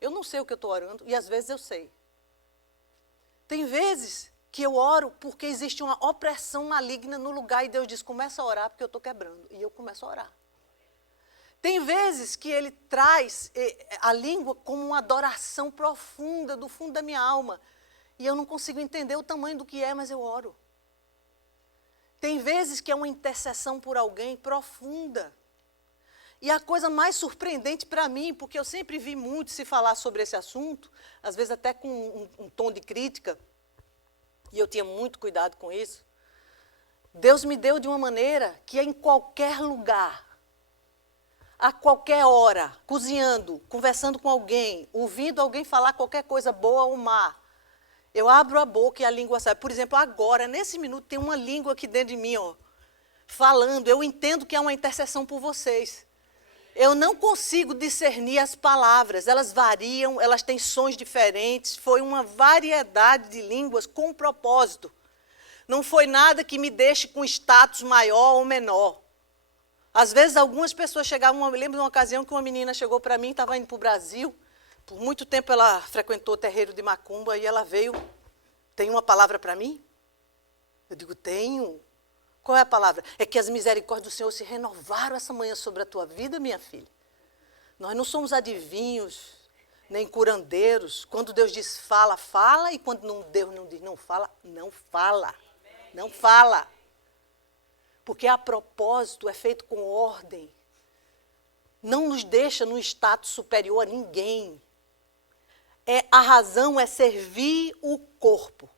Eu não sei o que eu estou orando, e às vezes eu sei. Tem vezes que eu oro porque existe uma opressão maligna no lugar, e Deus diz, começa a orar porque eu estou quebrando. E eu começo a orar. Tem vezes que ele traz a língua como uma adoração profunda, do fundo da minha alma. E eu não consigo entender o tamanho do que é, mas eu oro. Tem vezes que é uma intercessão por alguém profunda. E a coisa mais surpreendente para mim, porque eu sempre vi muito se falar sobre esse assunto, às vezes até com um tom de crítica, e eu tinha muito cuidado com isso. Deus me deu de uma maneira que em qualquer lugar, a qualquer hora, cozinhando, conversando com alguém, ouvindo alguém falar qualquer coisa boa ou má, eu abro a boca e a língua sai. Por exemplo, agora, nesse minuto, tem uma língua aqui dentro de mim, ó, falando. Eu entendo que é uma intercessão por vocês. Eu não consigo discernir as palavras. Elas variam, elas têm sons diferentes. Foi uma variedade de línguas com propósito. Não foi nada que me deixe com status maior ou menor. Às vezes, algumas pessoas chegavam... Eu lembro de uma ocasião que uma menina chegou para mim, estava indo para o Brasil. Por muito tempo ela frequentou o terreiro de Macumba e ela veio, tem uma palavra para mim? Eu digo, tenho. Qual é a palavra? É que as misericórdias do Senhor se renovaram essa manhã sobre a tua vida, minha filha. Nós não somos adivinhos, nem curandeiros. Quando Deus diz fala, fala. E quando Deus não diz não fala, não fala. Não fala. Porque a propósito é feito com ordem. Não nos deixa num status superior a ninguém. A razão é servir o corpo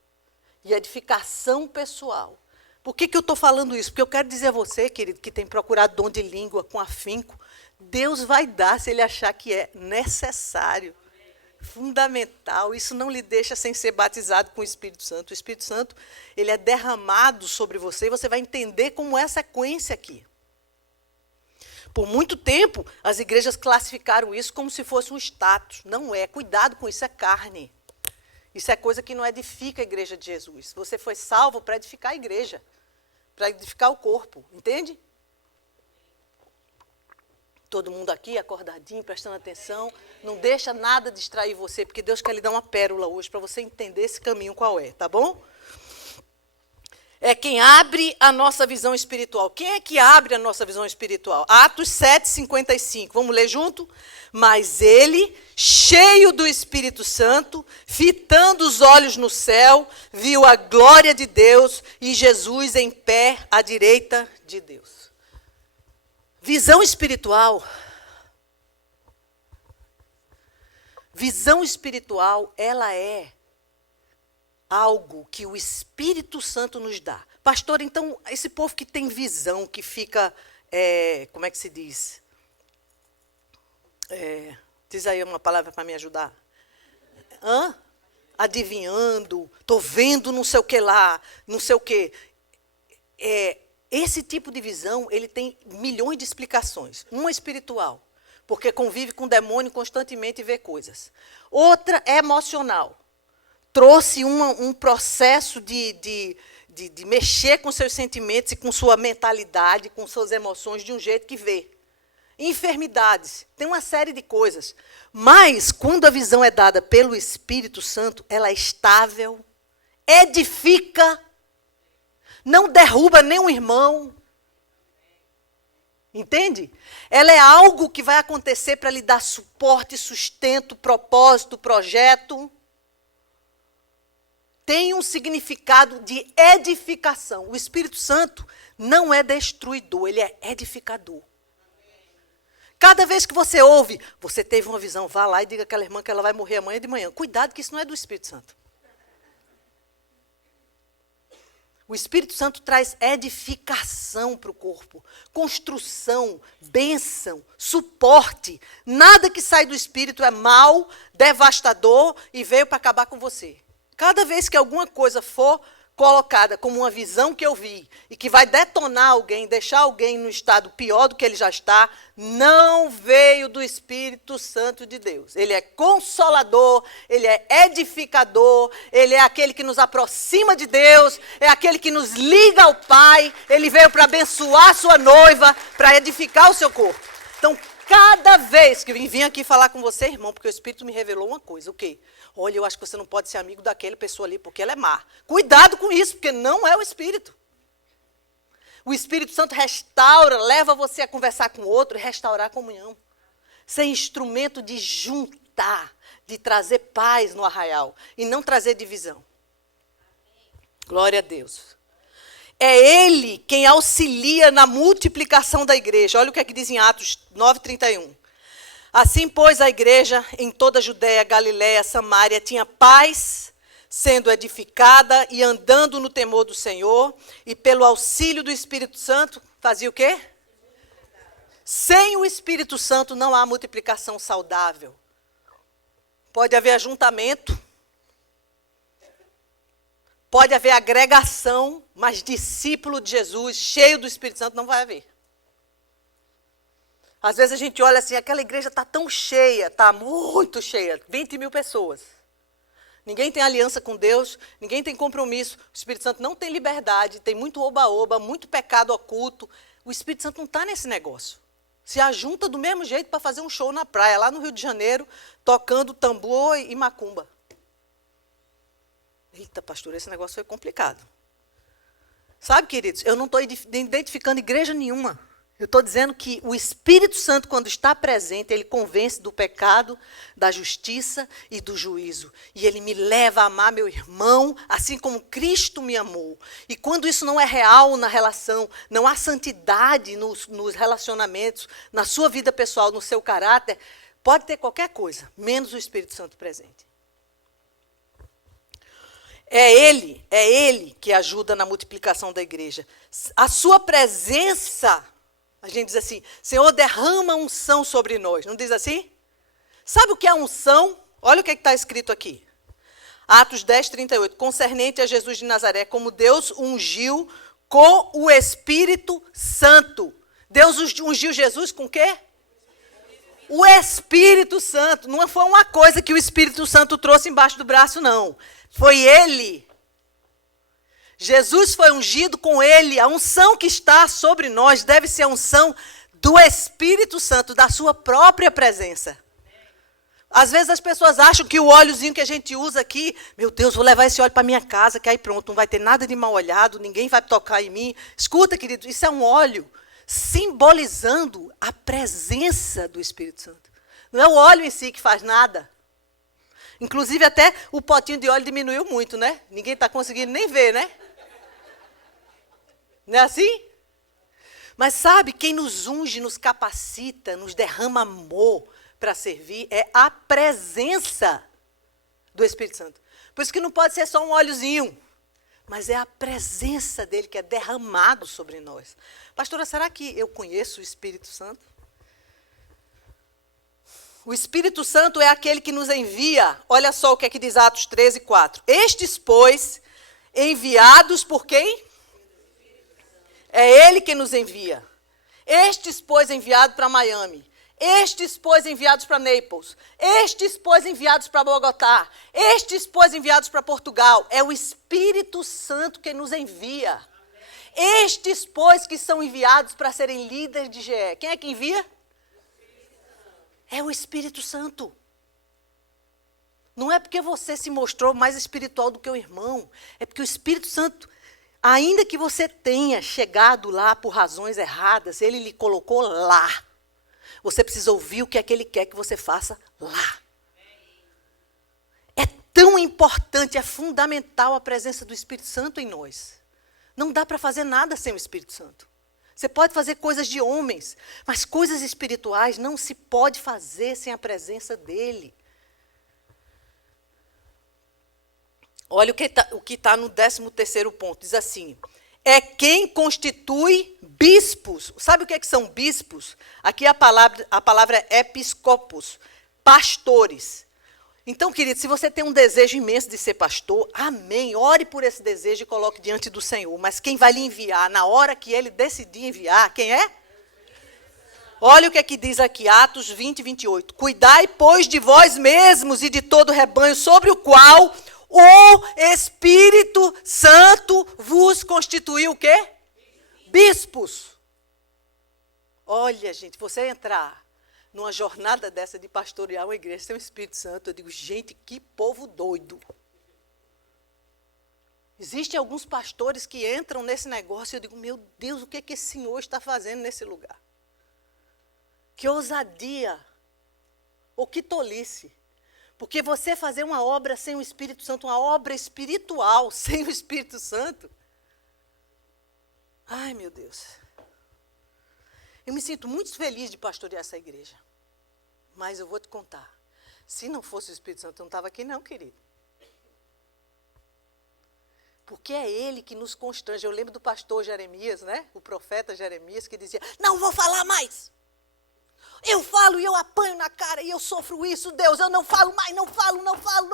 e edificação pessoal. Por que eu estou falando isso? Porque eu quero dizer a você, querido, que tem procurado dom de língua com afinco, Deus vai dar se Ele achar que é necessário, fundamental. Isso não lhe deixa sem ser batizado com o Espírito Santo. O Espírito Santo, ele é derramado sobre você e você vai entender como é a sequência aqui. Por muito tempo, as igrejas classificaram isso como se fosse um status. Não é. Cuidado com isso, é carne. Isso é coisa que não edifica a igreja de Jesus. Você foi salvo para edificar a igreja, para edificar o corpo, entende? Todo mundo aqui acordadinho, prestando atenção. Não deixa nada distrair você, porque Deus quer lhe dar uma pérola hoje para você entender esse caminho qual é, tá bom? É quem abre a nossa visão espiritual. Quem é que abre a nossa visão espiritual? Atos 7:55. Vamos ler junto? Mas ele, cheio do Espírito Santo, fitando os olhos no céu, viu a glória de Deus e Jesus em pé à direita de Deus. Visão espiritual. Visão espiritual, ela é algo que o Espírito Santo nos dá. Pastor, então, esse povo que tem visão, que fica, como é que se diz? Diz aí uma palavra para me ajudar. Adivinhando, estou vendo não sei o que lá, não sei o que. Esse tipo de visão, ele tem milhões de explicações. Uma espiritual, porque convive com o demônio constantemente e vê coisas. Outra é emocional. Trouxe um processo de mexer com seus sentimentos e com sua mentalidade, com suas emoções, de um jeito que vê. Enfermidades, tem uma série de coisas. Mas, quando a visão é dada pelo Espírito Santo, ela é estável, edifica, não derruba nenhum irmão. Entende? Ela é algo que vai acontecer para lhe dar suporte, sustento, propósito, projeto. Tem um significado de edificação. O Espírito Santo não é destruidor, ele é edificador. Cada vez que você ouve, você teve uma visão, vá lá e diga àquela irmã que ela vai morrer amanhã de manhã. Cuidado que isso não é do Espírito Santo. O Espírito Santo traz edificação para o corpo, construção, bênção, suporte. Nada que sai do Espírito é mal, devastador e veio para acabar com você. Cada vez que alguma coisa for colocada como uma visão que eu vi e que vai detonar alguém, deixar alguém no estado pior do que ele já está, não veio do Espírito Santo de Deus. Ele é consolador, ele é edificador, ele é aquele que nos aproxima de Deus, é aquele que nos liga ao Pai, ele veio para abençoar a sua noiva, para edificar o seu corpo. Então, cada vez que eu vim aqui falar com você, irmão, porque o Espírito me revelou uma coisa, o quê? Olha, eu acho que você não pode ser amigo daquela pessoa ali, porque ela é má. Cuidado com isso, porque não é o Espírito. O Espírito Santo restaura, leva você a conversar com o outro e restaurar a comunhão. Ser instrumento de juntar, de trazer paz no arraial e não trazer divisão. Glória a Deus. É Ele quem auxilia na multiplicação da igreja. Olha o que é que diz em Atos 9:31. Assim, pois, a igreja em toda a Judéia, Galiléia, Samária tinha paz, sendo edificada e andando no temor do Senhor, e pelo auxílio do Espírito Santo, fazia o quê? Sem o Espírito Santo não há multiplicação saudável. Pode haver ajuntamento, pode haver agregação, mas discípulo de Jesus, cheio do Espírito Santo, não vai haver. Às vezes a gente olha assim, aquela igreja está tão cheia, está muito cheia, 20 mil pessoas. Ninguém tem aliança com Deus, ninguém tem compromisso. O Espírito Santo não tem liberdade, tem muito oba-oba, muito pecado oculto. O Espírito Santo não está nesse negócio. Se ajunta do mesmo jeito para fazer um show na praia, lá no Rio de Janeiro, tocando tambor e macumba. Eita, pastor, esse negócio foi complicado. Sabe, queridos, eu não estou identificando igreja nenhuma. Eu estou dizendo que o Espírito Santo, quando está presente, ele convence do pecado, da justiça e do juízo. E ele me leva a amar meu irmão, assim como Cristo me amou. E quando isso não é real na relação, não há santidade nos relacionamentos, na sua vida pessoal, no seu caráter, pode ter qualquer coisa, menos o Espírito Santo presente. É Ele que ajuda na multiplicação da igreja. A sua presença... A gente diz assim, Senhor, derrama unção sobre nós. Não diz assim? Sabe o que é unção? Olha o que está escrito aqui. Atos 10:38. Concernente a Jesus de Nazaré, como Deus ungiu com o Espírito Santo. Deus ungiu Jesus com o quê? O Espírito Santo. Não foi uma coisa que o Espírito Santo trouxe embaixo do braço, não. Foi Ele. Jesus foi ungido com Ele. A unção que está sobre nós deve ser a unção do Espírito Santo, da sua própria presença. Às vezes as pessoas acham que o óleozinho que a gente usa aqui, meu Deus, vou levar esse óleo para minha casa, que aí pronto, não vai ter nada de mal olhado, ninguém vai tocar em mim. Escuta, querido, isso é um óleo simbolizando a presença do Espírito Santo. Não é o óleo em si que faz nada. Inclusive até o potinho de óleo diminuiu muito, né? Ninguém está conseguindo nem ver, né? Não é assim? Mas sabe, quem nos unge, nos capacita, nos derrama amor para servir, é a presença do Espírito Santo. Por isso que não pode ser só um óleozinho, mas é a presença dele que é derramado sobre nós. Pastora, será que eu conheço o Espírito Santo? O Espírito Santo é aquele que nos envia. Olha só o que é que diz Atos 13:4. Estes, pois, enviados por quem? É Ele que nos envia. Estes, pois, enviados para Miami. Estes, pois, enviados para Naples. Estes, pois, enviados para Bogotá. Estes, pois, enviados para Portugal. É o Espírito Santo que nos envia. Estes, pois, que são enviados para serem líderes de GE. Quem é que envia? É o Espírito Santo. Não é porque você se mostrou mais espiritual do que o irmão. É porque o Espírito Santo... Ainda que você tenha chegado lá por razões erradas, ele lhe colocou lá. Você precisa ouvir o que é que ele quer que você faça lá. É tão importante, é fundamental a presença do Espírito Santo em nós. Não dá para fazer nada sem o Espírito Santo. Você pode fazer coisas de homens, mas coisas espirituais não se pode fazer sem a presença dele. Olha o que tá no 13º ponto, diz assim, é quem constitui bispos. Sabe o que são bispos? Aqui a palavra é episcopos, pastores. Então, querido, se você tem um desejo imenso de ser pastor, amém, ore por esse desejo e coloque diante do Senhor. Mas quem vai lhe enviar, na hora que ele decidir enviar, quem é? Olha o que é que diz aqui, Atos 20, 28. Cuidai, pois, de vós mesmos e de todo o rebanho sobre o qual o Espírito Santo vos constituiu o quê? Bispos. Olha, gente, você entrar numa jornada dessa de pastorear uma igreja sem o Espírito Santo, eu digo, gente, que povo doido. Existem alguns pastores que entram nesse negócio e eu digo, meu Deus, o que é que esse senhor está fazendo nesse lugar? Que ousadia, ou que tolice. Porque você fazer uma obra sem o Espírito Santo, uma obra espiritual sem o Espírito Santo, ai, meu Deus. Eu me sinto muito feliz de pastorear essa igreja. Mas eu vou te contar, se não fosse o Espírito Santo, eu não estava aqui não, querido. Porque é ele que nos constrange. Eu lembro do pastor Jeremias, né? O profeta Jeremias, que dizia, não vou falar mais. Eu falo e eu apanho na cara e eu sofro isso, Deus, eu não falo mais, não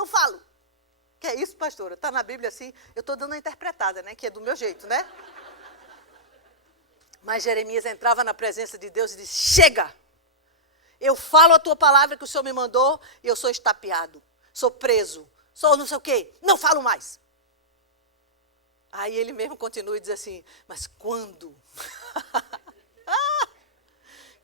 falo. Que é isso, pastora? Está na Bíblia assim, eu estou dando a interpretada, né? Que é do meu jeito, né? Mas Jeremias entrava na presença de Deus e disse, chega! Eu falo a tua palavra que o Senhor me mandou e eu sou estapeado, sou preso, sou não sei o quê, não falo mais. Aí ele mesmo continua e diz assim, mas quando?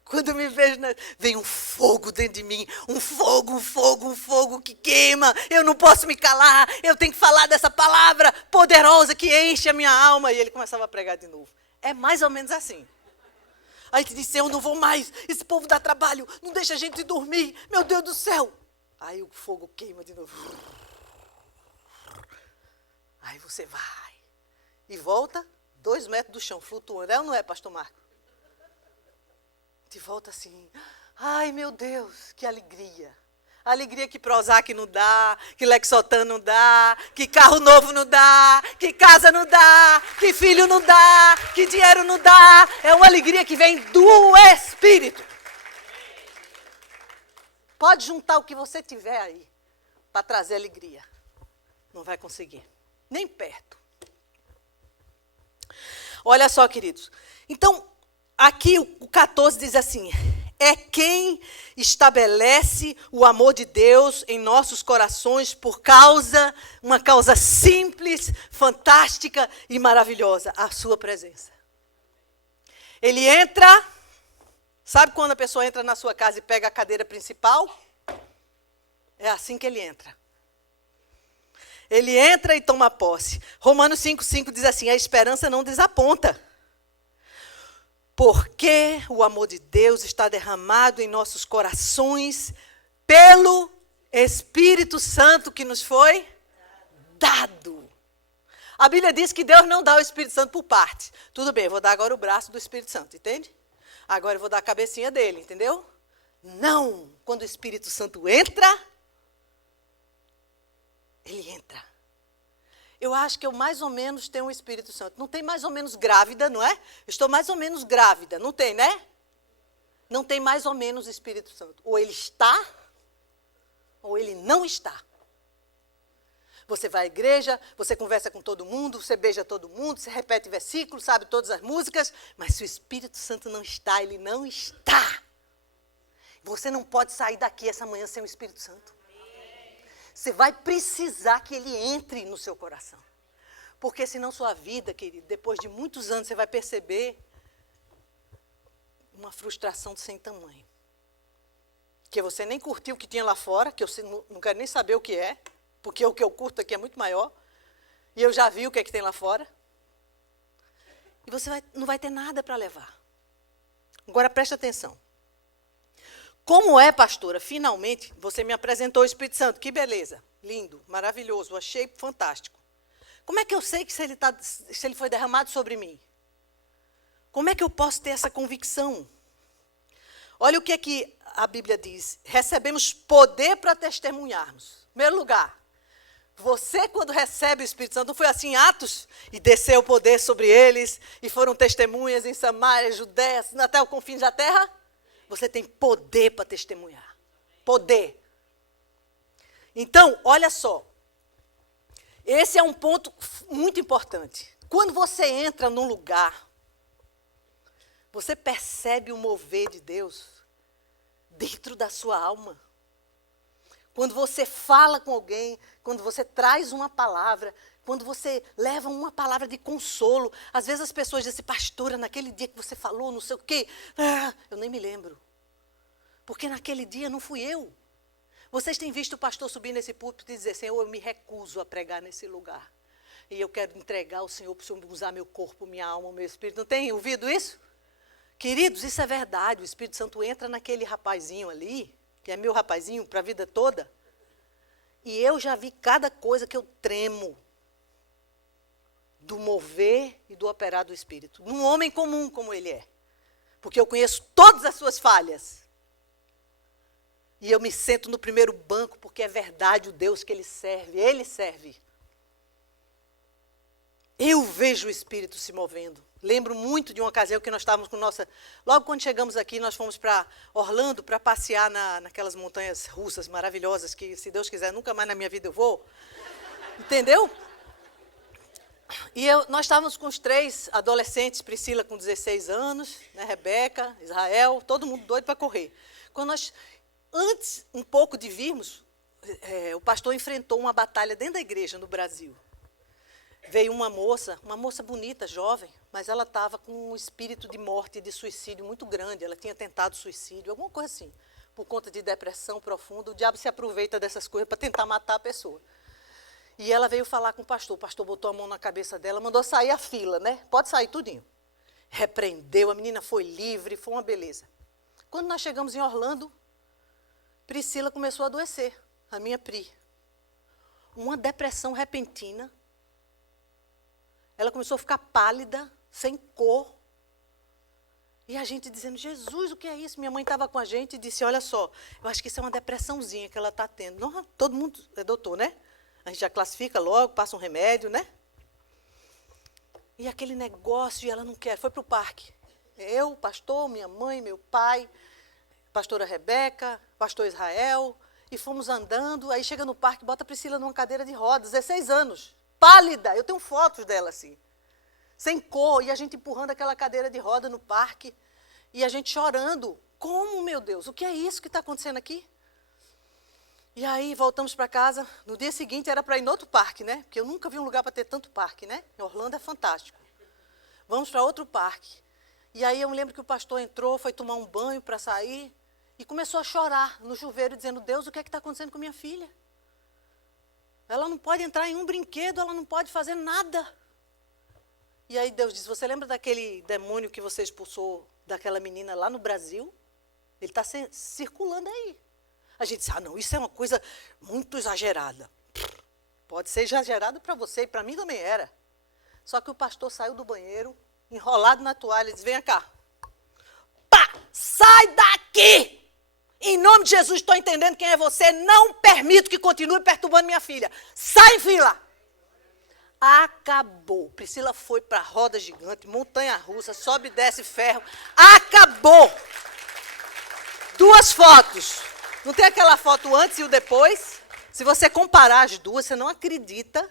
Quando me vejo, vem um fogo dentro de mim, um fogo que queima, eu não posso me calar, eu tenho que falar dessa palavra poderosa que enche a minha alma. E ele começava a pregar de novo. É mais ou menos assim. Aí ele disse, eu não vou mais, esse povo dá trabalho, não deixa a gente dormir, meu Deus do céu. Aí o fogo queima de novo. Aí você vai e volta 2 metros do chão, flutuando. É ou não é, pastor Marco? De volta assim, ai meu Deus, que alegria. Alegria que Prozac não dá, que Lexotan não dá, que carro novo não dá, que casa não dá, que filho não dá, que dinheiro não dá. É uma alegria que vem do Espírito. Pode juntar o que você tiver aí para trazer alegria. Não vai conseguir, nem perto. Olha só, queridos. Então, aqui o 14 diz assim, é quem estabelece o amor de Deus em nossos corações por uma causa simples, fantástica e maravilhosa, a sua presença. Ele entra, sabe quando a pessoa entra na sua casa e pega a cadeira principal? É assim que ele entra. Ele entra e toma posse. Romanos 5,5 diz assim, a esperança não desaponta. Porque o amor de Deus está derramado em nossos corações pelo Espírito Santo que nos foi dado. A Bíblia diz que Deus não dá o Espírito Santo por parte. Tudo bem, eu vou dar agora o braço do Espírito Santo, entende? Agora eu vou dar a cabecinha dele, entendeu? Não, quando o Espírito Santo entra, ele entra. Eu acho que eu mais ou menos tenho o Espírito Santo. Não tem mais ou menos grávida, não é? Eu estou mais ou menos grávida, não tem, né? Não tem mais ou menos o Espírito Santo. Ou ele está, ou ele não está. Você vai à igreja, você conversa com todo mundo, você beija todo mundo, você repete versículos, sabe todas as músicas, mas se o Espírito Santo não está, ele não está. Você não pode sair daqui essa manhã sem o Espírito Santo. Você vai precisar que ele entre no seu coração. Porque senão sua vida, querido, depois de muitos anos, você vai perceber uma frustração sem tamanho. Que você nem curtiu o que tinha lá fora, que eu não quero nem saber o que é, porque o que eu curto aqui é muito maior. E eu já vi o que é que tem lá fora. E você não vai ter nada para levar. Agora preste atenção. Como é, pastora? Finalmente, você me apresentou o Espírito Santo. Que beleza. Lindo, maravilhoso, achei fantástico. Como é que eu sei que se ele foi derramado sobre mim? Como é que eu posso ter essa convicção? Olha o que é que a Bíblia diz. Recebemos poder para testemunharmos. Em primeiro lugar, você quando recebe o Espírito Santo, não foi assim em Atos? E desceu o poder sobre eles, e foram testemunhas em Samaria, Judéia, até o confins da terra? Você tem poder para testemunhar. Poder. Então, olha só. Esse é um ponto muito importante. Quando você entra num lugar, você percebe o mover de Deus dentro da sua alma. Quando você fala com alguém, quando você traz uma palavra, quando você leva uma palavra de consolo. Às vezes as pessoas dizem, pastora, naquele dia que você falou, não sei o quê, eu nem me lembro. Porque naquele dia não fui eu. Vocês têm visto o pastor subir nesse púlpito e dizer, Senhor, eu me recuso a pregar nesse lugar. E eu quero entregar ao Senhor para o Senhor usar meu corpo, minha alma, meu espírito. Não tem ouvido isso? Queridos, isso é verdade. O Espírito Santo entra naquele rapazinho ali, que é meu rapazinho para a vida toda. E eu já vi cada coisa que eu tremo do mover e do operar do Espírito. Num homem comum como ele é. Porque eu conheço todas as suas falhas. E eu me sento no primeiro banco porque é verdade o Deus que ele serve. Ele serve. Eu vejo o Espírito se movendo. Lembro muito de uma ocasião que nós estávamos com nossa... Logo quando chegamos aqui, nós fomos para Orlando para passear naquelas montanhas russas maravilhosas que, se Deus quiser, nunca mais na minha vida eu vou. Entendeu? E nós estávamos com os 3 adolescentes, Priscila com 16 anos, né, Rebeca, Israel, todo mundo doido para correr. Quando nós, antes um pouco de virmos, o pastor enfrentou uma batalha dentro da igreja no Brasil. Veio uma moça bonita, jovem, mas ela estava com um espírito de morte e de suicídio muito grande. Ela tinha tentado suicídio, alguma coisa assim, por conta de depressão profunda. O diabo se aproveita dessas coisas para tentar matar a pessoa. E ela veio falar com o pastor botou a mão na cabeça dela, mandou sair a fila, né? Pode sair tudinho. Repreendeu, a menina foi livre, foi uma beleza. Quando nós chegamos em Orlando, Priscila começou a adoecer, a minha Pri. Uma depressão repentina. Ela começou a ficar pálida, sem cor. E a gente dizendo, Jesus, o que é isso? Minha mãe estava com a gente e disse, olha só, eu acho que isso é uma depressãozinha que ela está tendo. Não, todo mundo é doutor, né? A gente já classifica logo, passa um remédio, né? E aquele negócio, e ela não quer. Foi para o parque. Eu, pastor, minha mãe, meu pai, pastora Rebeca, pastor Israel, e fomos andando. Aí chega no parque, bota a Priscila numa cadeira de rodas, 16 anos, pálida. Eu tenho fotos dela assim, sem cor, e a gente empurrando aquela cadeira de roda no parque, e a gente chorando. Como, meu Deus, o que é isso que está acontecendo aqui? E aí voltamos para casa. No dia seguinte era para ir no outro parque, né? Porque eu nunca vi um lugar para ter tanto parque, né? Orlando é fantástico. Vamos para outro parque. E aí eu me lembro que o pastor entrou, foi tomar um banho para sair e começou a chorar no chuveiro, dizendo, Deus, o que é que está acontecendo com minha filha? Ela não pode entrar em um brinquedo, ela não pode fazer nada. E aí Deus disse, você lembra daquele demônio que você expulsou daquela menina lá no Brasil? Ele está circulando aí. A gente diz, não, isso é uma coisa muito exagerada. Pode ser exagerado para você e para mim também era. Só que o pastor saiu do banheiro, enrolado na toalha, e disse, venha cá. Pá, sai daqui! Em nome de Jesus, estou entendendo quem é você, não permito que continue perturbando minha filha. Sai em fila! Acabou. Priscila foi para a roda gigante, montanha-russa, sobe e desce ferro. Acabou! 2 fotos. Não tem aquela foto antes e o depois? Se você comparar as duas, você não acredita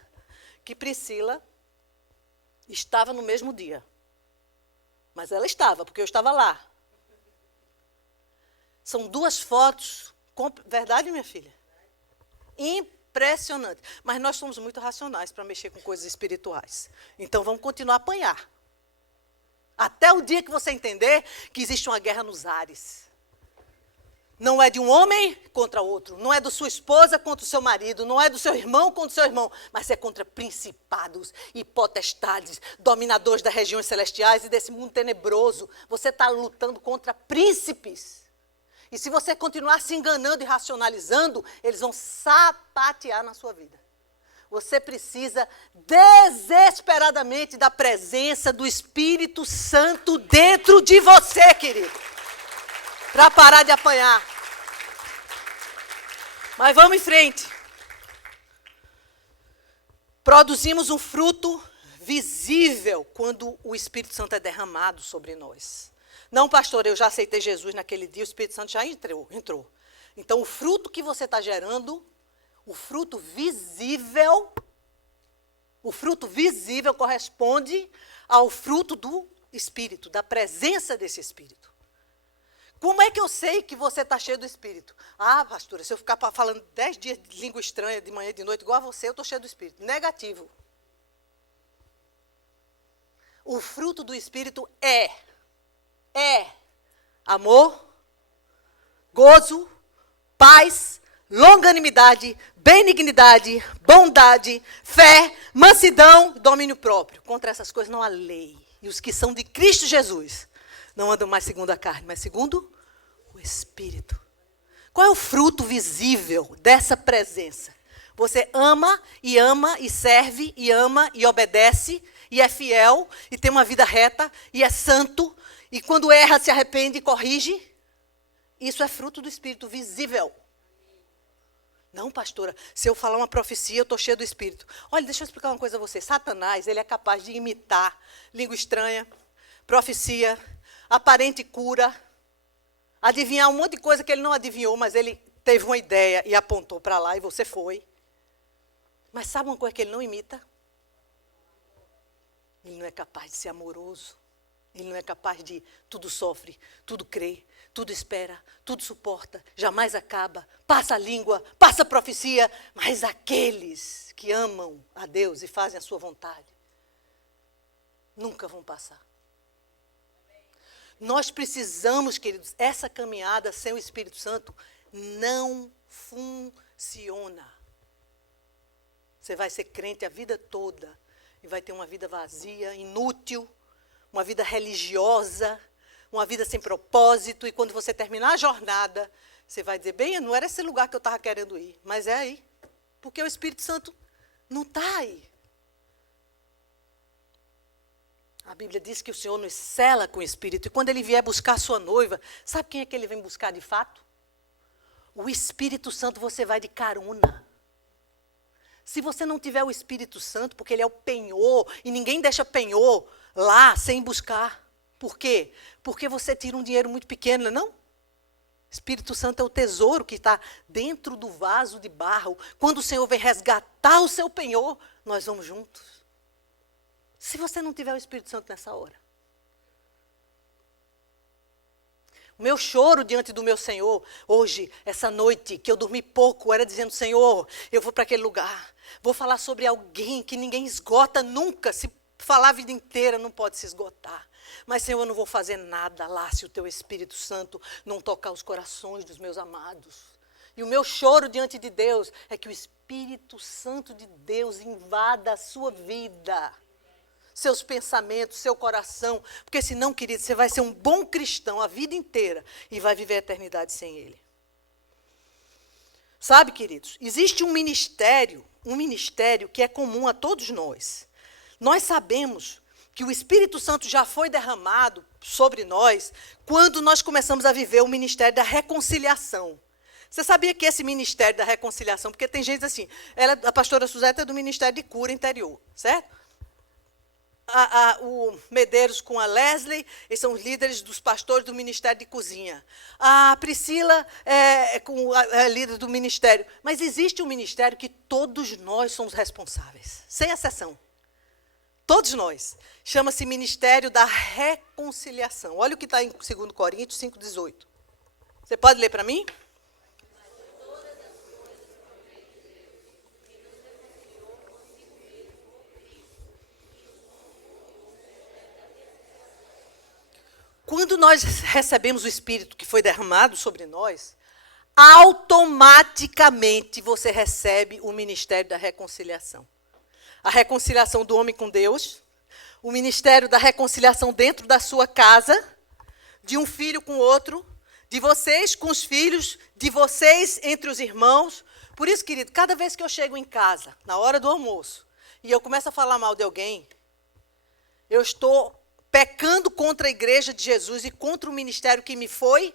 que Priscila estava no mesmo dia. Mas ela estava, porque eu estava lá. São 2 fotos. Verdade, minha filha? Impressionante. Mas nós somos muito racionais para mexer com coisas espirituais. Então vamos continuar a apanhar. Até o dia que você entender que existe uma guerra nos ares. Não é de um homem contra outro, não é da sua esposa contra o seu marido, não é do seu irmão contra o seu irmão, mas é contra principados e potestades, dominadores das regiões celestiais e desse mundo tenebroso. Você está lutando contra príncipes. E se você continuar se enganando e racionalizando, eles vão sapatear na sua vida. Você precisa desesperadamente da presença do Espírito Santo dentro de você, querido. Para parar de apanhar. Mas vamos em frente. Produzimos um fruto visível quando o Espírito Santo é derramado sobre nós. Não, pastor, eu já aceitei Jesus naquele dia, o Espírito Santo já entrou. Então, o fruto que você está gerando, o fruto visível corresponde ao fruto do Espírito, da presença desse Espírito. Como é que eu sei que você está cheio do Espírito? Ah, pastora, se eu ficar falando 10 dias de língua estranha, de manhã e de noite, igual a você, eu estou cheio do Espírito. Negativo. O fruto do Espírito é amor, gozo, paz, longanimidade, benignidade, bondade, fé, mansidão, domínio próprio. Contra essas coisas não há lei. E os que são de Cristo Jesus não andam mais segundo a carne, mas segundo o Espírito. Qual é o fruto visível dessa presença? Você ama e serve e ama e obedece e é fiel e tem uma vida reta e é santo e quando erra se arrepende e corrige. Isso é fruto do Espírito visível. Não, pastora, se eu falar uma profecia, eu estou cheio do Espírito. Olha, deixa eu explicar uma coisa a você. Satanás, ele é capaz de imitar língua estranha, profecia, aparente cura, adivinhar um monte de coisa que ele não adivinhou, mas ele teve uma ideia e apontou para lá e você foi. Mas sabe uma coisa que ele não imita? Ele não é capaz de ser amoroso. Ele não é capaz de tudo sofre, tudo crê, tudo espera, tudo suporta, jamais acaba, passa a língua, passa a profecia, mas aqueles que amam a Deus e fazem a sua vontade, nunca vão passar. Nós precisamos, queridos, essa caminhada sem o Espírito Santo não funciona. Você vai ser crente a vida toda e vai ter uma vida vazia, inútil, uma vida religiosa, uma vida sem propósito, e quando você terminar a jornada, você vai dizer, bem, não era esse lugar que eu estava querendo ir, mas é aí, porque o Espírito Santo não está aí. A Bíblia diz que o Senhor nos cela com o Espírito, e quando Ele vier buscar a sua noiva, sabe quem é que Ele vem buscar de fato? O Espírito Santo. Você vai de carona. Se você não tiver o Espírito Santo, porque Ele é o penhor, e ninguém deixa penhor lá sem buscar. Por quê? Porque você tira um dinheiro muito pequeno, não é? Espírito Santo é o tesouro que está dentro do vaso de barro. Quando o Senhor vem resgatar o seu penhor, nós vamos juntos. Se você não tiver o Espírito Santo nessa hora. O meu choro diante do meu Senhor, hoje, essa noite, que eu dormi pouco, era dizendo, Senhor, eu vou para aquele lugar. Vou falar sobre alguém que ninguém esgota nunca. Se falar a vida inteira, não pode se esgotar. Mas, Senhor, eu não vou fazer nada lá se o Teu Espírito Santo não tocar os corações dos meus amados. E o meu choro diante de Deus é que o Espírito Santo de Deus invada a sua vida, seus pensamentos, seu coração. Porque senão, querido, você vai ser um bom cristão a vida inteira e vai viver a eternidade sem Ele. Sabe, queridos, existe um ministério que é comum a todos nós. Nós sabemos que o Espírito Santo já foi derramado sobre nós quando nós começamos a viver o ministério da reconciliação. Você sabia que esse ministério da reconciliação, porque tem gente assim, a pastora Suzete é do ministério de cura interior, certo? O Medeiros com a Leslie, eles são os líderes dos pastores do Ministério de Cozinha. A Priscila é com a líder do ministério. Mas existe um ministério que todos nós somos responsáveis, sem exceção. Todos nós. Chama-se Ministério da Reconciliação. Olha o que está em 2 Coríntios 5,18. Você pode ler para mim? Quando nós recebemos o Espírito que foi derramado sobre nós, automaticamente você recebe o ministério da reconciliação. A reconciliação do homem com Deus, o ministério da reconciliação dentro da sua casa, de um filho com o outro, de vocês com os filhos, de vocês entre os irmãos. Por isso, querido, cada vez que eu chego em casa, na hora do almoço, e eu começo a falar mal de alguém, eu estou pecando contra a igreja de Jesus e contra o ministério que me foi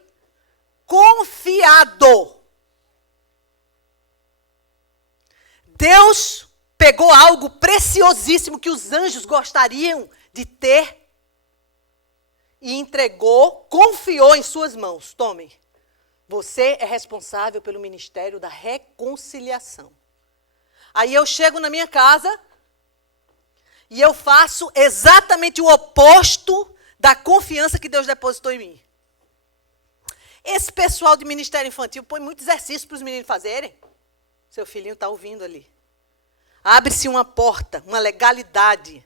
confiado. Deus pegou algo preciosíssimo que os anjos gostariam de ter e entregou, confiou em suas mãos. Tomem, você é responsável pelo ministério da reconciliação. Aí eu chego na minha casa e eu faço exatamente o oposto da confiança que Deus depositou em mim. Esse pessoal de ministério infantil põe muito exercício para os meninos fazerem. Seu filhinho está ouvindo ali. Abre-se uma porta, uma legalidade,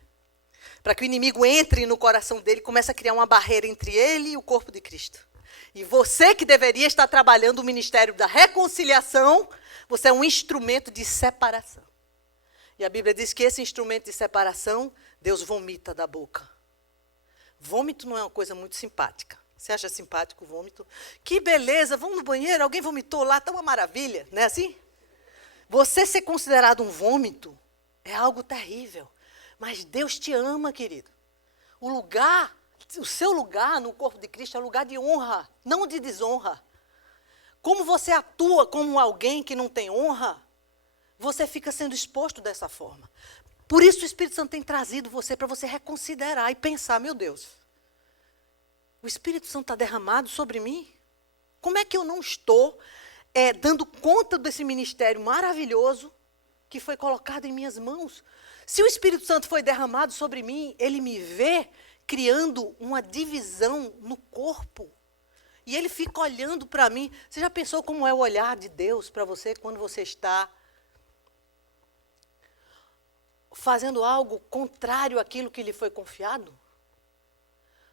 para que o inimigo entre no coração dele e comece a criar uma barreira entre ele e o corpo de Cristo. E você que deveria estar trabalhando o ministério da reconciliação, você é um instrumento de separação. E a Bíblia diz que esse instrumento de separação, Deus vomita da boca. Vômito não é uma coisa muito simpática. Você acha simpático o vômito? Que beleza, vamos no banheiro, alguém vomitou lá, está uma maravilha, não é assim? Você ser considerado um vômito é algo terrível. Mas Deus te ama, querido. O seu lugar no corpo de Cristo é um lugar de honra, não de desonra. Como você atua como alguém que não tem honra, você fica sendo exposto dessa forma. Por isso o Espírito Santo tem trazido você para você reconsiderar e pensar, meu Deus, o Espírito Santo está derramado sobre mim? Como é que eu não estou dando conta desse ministério maravilhoso que foi colocado em minhas mãos? Se o Espírito Santo foi derramado sobre mim, ele me vê criando uma divisão no corpo. E ele fica olhando para mim. Você já pensou como é o olhar de Deus para você quando você está fazendo algo contrário àquilo que lhe foi confiado?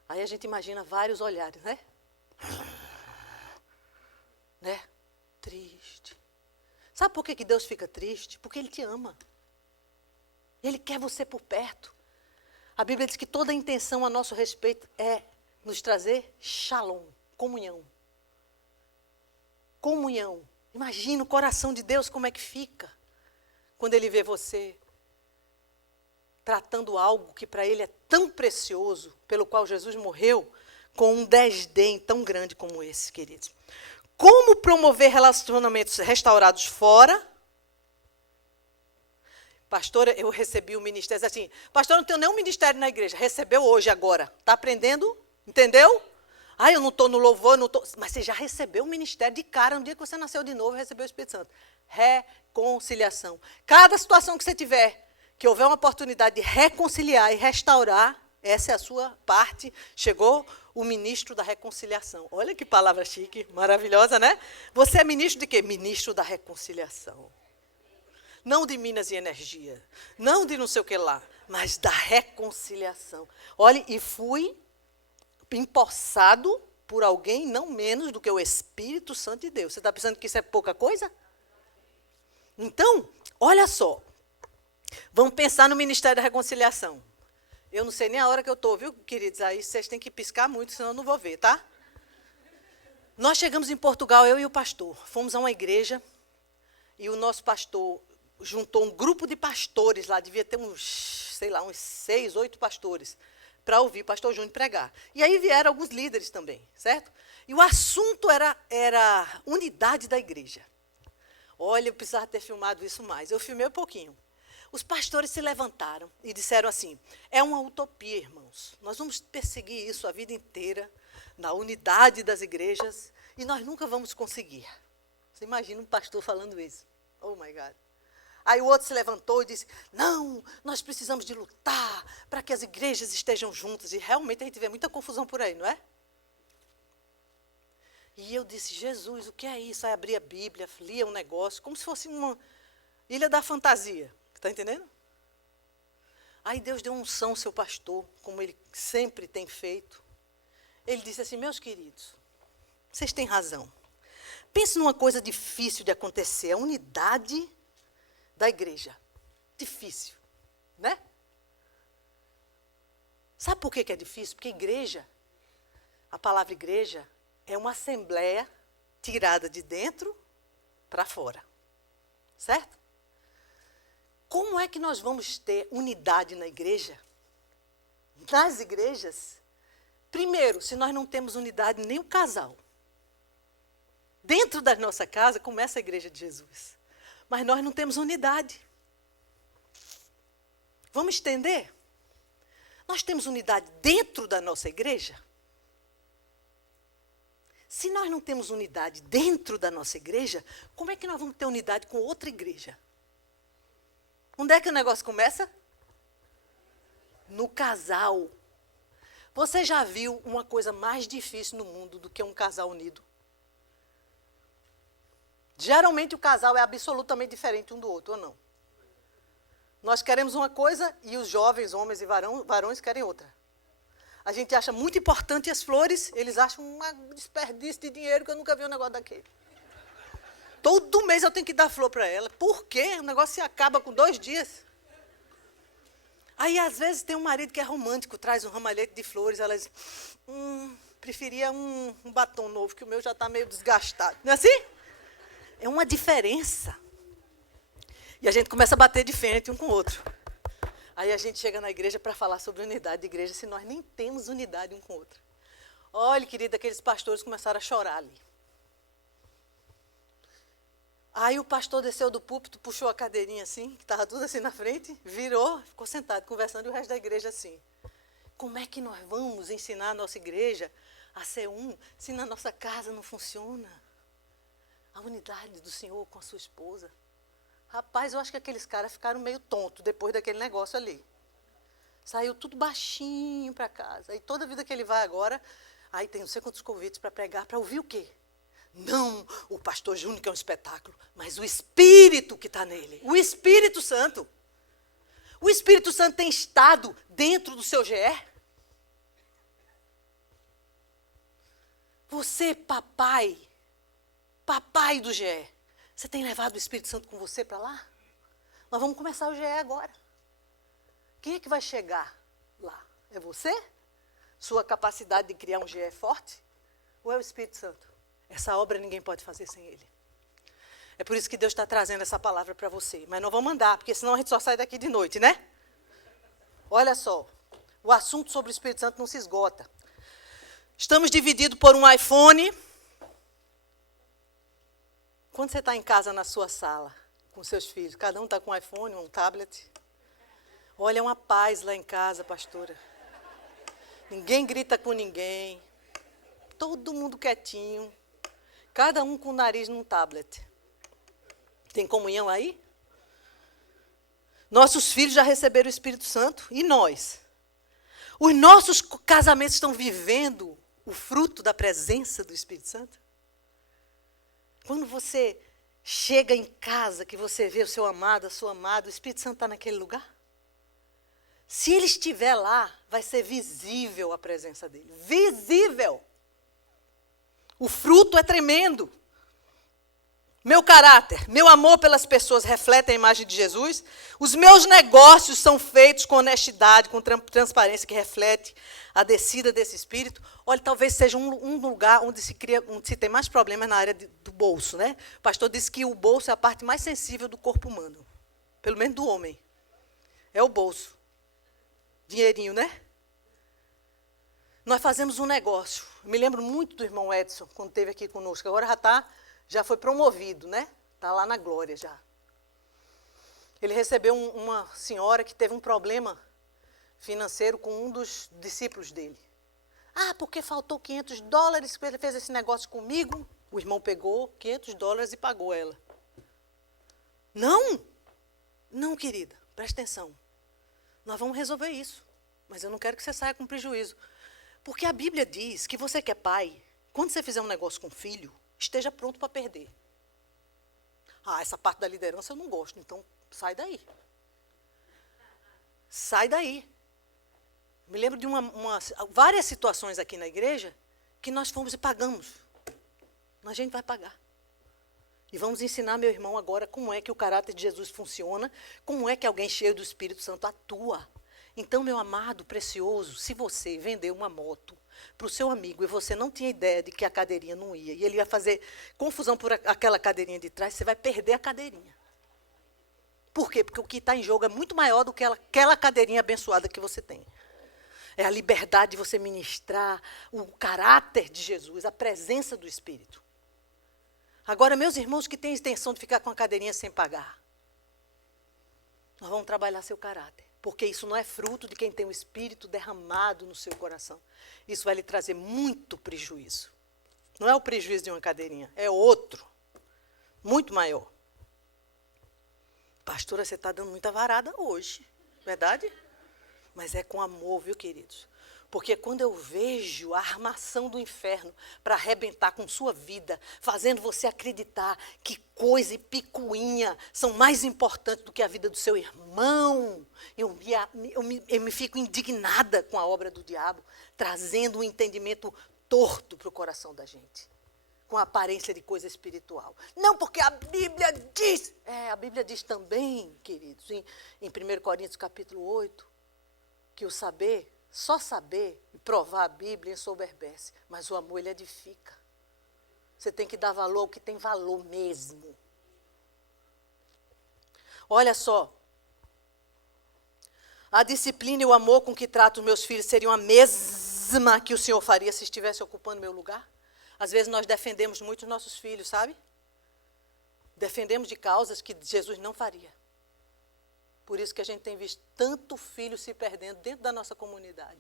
Aí a gente imagina vários olhares, né? Né? Triste. Sabe por que Deus fica triste? Porque Ele te ama. Ele quer você por perto. A Bíblia diz que toda a intenção a nosso respeito é nos trazer shalom, comunhão. Comunhão. Imagina o coração de Deus como é que fica quando Ele vê você tratando algo que para Ele é tão precioso, pelo qual Jesus morreu, com um desdém tão grande como esse, queridos. Como promover relacionamentos restaurados fora? Pastora, eu recebi o ministério, assim, pastor, não tenho nenhum ministério na igreja, recebeu hoje agora, está aprendendo? Entendeu? Ah, eu não estou no louvor, não estou... Mas você já recebeu o ministério de cara, no dia que você nasceu de novo, recebeu o Espírito Santo. Reconciliação. Cada situação que você tiver, que houver uma oportunidade de reconciliar e restaurar, essa é a sua parte, chegou o ministro da reconciliação. Olha que palavra chique, maravilhosa, né? Você é ministro de quê? Ministro da reconciliação. Não de Minas e Energia, não de não sei o que lá, mas da reconciliação. Olha, e fui empossado por alguém não menos do que o Espírito Santo de Deus. Você está pensando que isso é pouca coisa? Então, olha só, vamos pensar no Ministério da Reconciliação. Eu não sei nem a hora que eu estou, viu, queridos? Aí vocês têm que piscar muito, senão eu não vou ver, tá? Nós chegamos em Portugal, eu e o pastor, fomos a uma igreja e o nosso pastor juntou um grupo de pastores lá, devia ter uns 6, 8 pastores, para ouvir o pastor Júnior pregar. E aí vieram alguns líderes também, certo? E o assunto era unidade da igreja. Olha, eu precisava ter filmado isso mais. Eu filmei um pouquinho. Os pastores se levantaram e disseram assim, é uma utopia, irmãos. Nós vamos perseguir isso a vida inteira, na unidade das igrejas, e nós nunca vamos conseguir. Você imagina um pastor falando isso. Oh, my God. Aí o outro se levantou e disse, não, nós precisamos de lutar para que as igrejas estejam juntas. E realmente a gente vê muita confusão por aí, não é? E eu disse, Jesus, o que é isso? Aí abri a Bíblia, lia um negócio, como se fosse uma ilha da fantasia. Está entendendo? Aí Deus deu unção ao seu pastor, como Ele sempre tem feito. Ele disse assim, meus queridos, vocês têm razão. Pense numa coisa difícil de acontecer, a unidade da igreja. Difícil, né? Sabe por que é difícil? Porque igreja, a palavra igreja, é uma assembleia tirada de dentro para fora. Certo? Como é que nós vamos ter unidade na igreja? Nas igrejas? Primeiro, se nós não temos unidade nem o casal. Dentro da nossa casa começa a igreja de Jesus. Mas nós não temos unidade. Vamos estender? Nós temos unidade dentro da nossa igreja? Se nós não temos unidade dentro da nossa igreja, como é que nós vamos ter unidade com outra igreja? Onde é que o negócio começa? No casal. Você já viu uma coisa mais difícil no mundo do que um casal unido? Geralmente o casal é absolutamente diferente um do outro, ou não? Nós queremos uma coisa e os jovens, homens e varões, querem outra. A gente acha muito importante as flores, eles acham um desperdício de dinheiro, que eu nunca vi um negócio daquele. Todo mês eu tenho que dar flor para ela. Por quê? O negócio se acaba com 2 dias. Aí, às vezes, tem um marido que é romântico, traz um ramalhete de flores, ela diz, preferia um batom novo, que o meu já está meio desgastado. Não é assim? É uma diferença. E a gente começa a bater de frente um com o outro. Aí a gente chega na igreja para falar sobre unidade de igreja, se nós nem temos unidade um com o outro. Olha, querida, aqueles pastores começaram a chorar ali. Aí o pastor desceu do púlpito, puxou a cadeirinha assim, que estava tudo assim na frente, virou, ficou sentado, conversando, e o resto da igreja assim. Como é que nós vamos ensinar a nossa igreja a ser um, se na nossa casa não funciona? A unidade do Senhor com a sua esposa. Rapaz, eu acho que aqueles caras ficaram meio tontos depois daquele negócio ali. Saiu tudo baixinho para casa. E toda vida que ele vai agora, aí tem não sei quantos convites para pregar, para ouvir o quê? Não o pastor Júnior, que é um espetáculo, mas o Espírito que está nele. O Espírito Santo. O Espírito Santo tem estado dentro do seu GR? Você, papai do GR, você tem levado o Espírito Santo com você para lá? Nós vamos começar o GE agora. Quem é que vai chegar lá? É você? Sua capacidade de criar um GE forte? Ou é o Espírito Santo? Essa obra ninguém pode fazer sem ele. É por isso que Deus está trazendo essa palavra para você. Mas não vamos mandar, porque senão a gente só sai daqui de noite, né? Olha só, o assunto sobre o Espírito Santo não se esgota. Estamos divididos por um iPhone. Quando você está em casa, na sua sala, com seus filhos, cada um está com um iPhone, um tablet. Olha, é uma paz lá em casa, pastora. Ninguém grita com ninguém. Todo mundo quietinho. Cada um com o nariz num tablet. Tem comunhão aí? Nossos filhos já receberam o Espírito Santo. E nós? Os nossos casamentos estão vivendo o fruto da presença do Espírito Santo? Quando você chega em casa, que você vê o seu amado, a sua amada, o Espírito Santo está naquele lugar? Se ele estiver lá, vai ser visível a presença dele. Visível! O fruto é tremendo. Meu caráter, meu amor pelas pessoas reflete a imagem de Jesus. Os meus negócios são feitos com honestidade, com transparência, que reflete a descida desse Espírito. Olha, talvez seja um lugar onde se tem mais problemas na área do bolso, né? O pastor disse que o bolso é a parte mais sensível do corpo humano. Pelo menos do homem. É o bolso. Dinheirinho, né? Nós fazemos um negócio. Eu me lembro muito do irmão Edson, quando esteve aqui conosco. Agora já foi promovido, né? Está lá na glória já. Ele recebeu uma senhora que teve um problema financeiro com um dos discípulos dele. Ah, porque faltou $500, ele fez esse negócio comigo. O irmão pegou $500 e pagou ela. Não! Não, querida, presta atenção. Nós vamos resolver isso. Mas eu não quero que você saia com prejuízo. Porque a Bíblia diz que você que é pai, quando você fizer um negócio com o filho, esteja pronto para perder. Ah, essa parte da liderança eu não gosto, então sai daí. Sai daí. Me lembro de várias situações aqui na igreja que nós fomos e pagamos. A gente vai pagar. E vamos ensinar, meu irmão, agora como é que o caráter de Jesus funciona, como é que alguém cheio do Espírito Santo atua. Então, meu amado, precioso, se você vender uma moto para o seu amigo e você não tinha ideia de que a cadeirinha não ia, e ele ia fazer confusão por aquela cadeirinha de trás, você vai perder a cadeirinha. Por quê? Porque o que está em jogo é muito maior do que aquela cadeirinha abençoada que você tem. É a liberdade de você ministrar o caráter de Jesus, a presença do Espírito. Agora, meus irmãos que têm intenção de ficar com a cadeirinha sem pagar, nós vamos trabalhar seu caráter. Porque isso não é fruto de quem tem o Espírito derramado no seu coração. Isso vai lhe trazer muito prejuízo. Não é o prejuízo de uma cadeirinha, é outro, muito maior. Pastora, você está dando muita varada hoje, verdade? Mas é com amor, viu, queridos? Porque quando eu vejo a armação do inferno para arrebentar com sua vida, fazendo você acreditar que coisa e picuinha são mais importantes do que a vida do seu irmão, eu me fico indignada com a obra do diabo, trazendo um entendimento torto para o coração da gente, com a aparência de coisa espiritual. Não, porque a Bíblia diz. A Bíblia diz também, queridos, em 1 Coríntios capítulo 8, que o saber, só saber e provar a Bíblia ensoberbece, mas o amor, ele edifica. Você tem que dar valor ao que tem valor mesmo. Olha só, a disciplina e o amor com que trato os meus filhos seriam a mesma que o Senhor faria se estivesse ocupando meu lugar? Às vezes nós defendemos muito os nossos filhos, sabe? Defendemos de causas que Jesus não faria. Por isso que a gente tem visto tanto filho se perdendo dentro da nossa comunidade.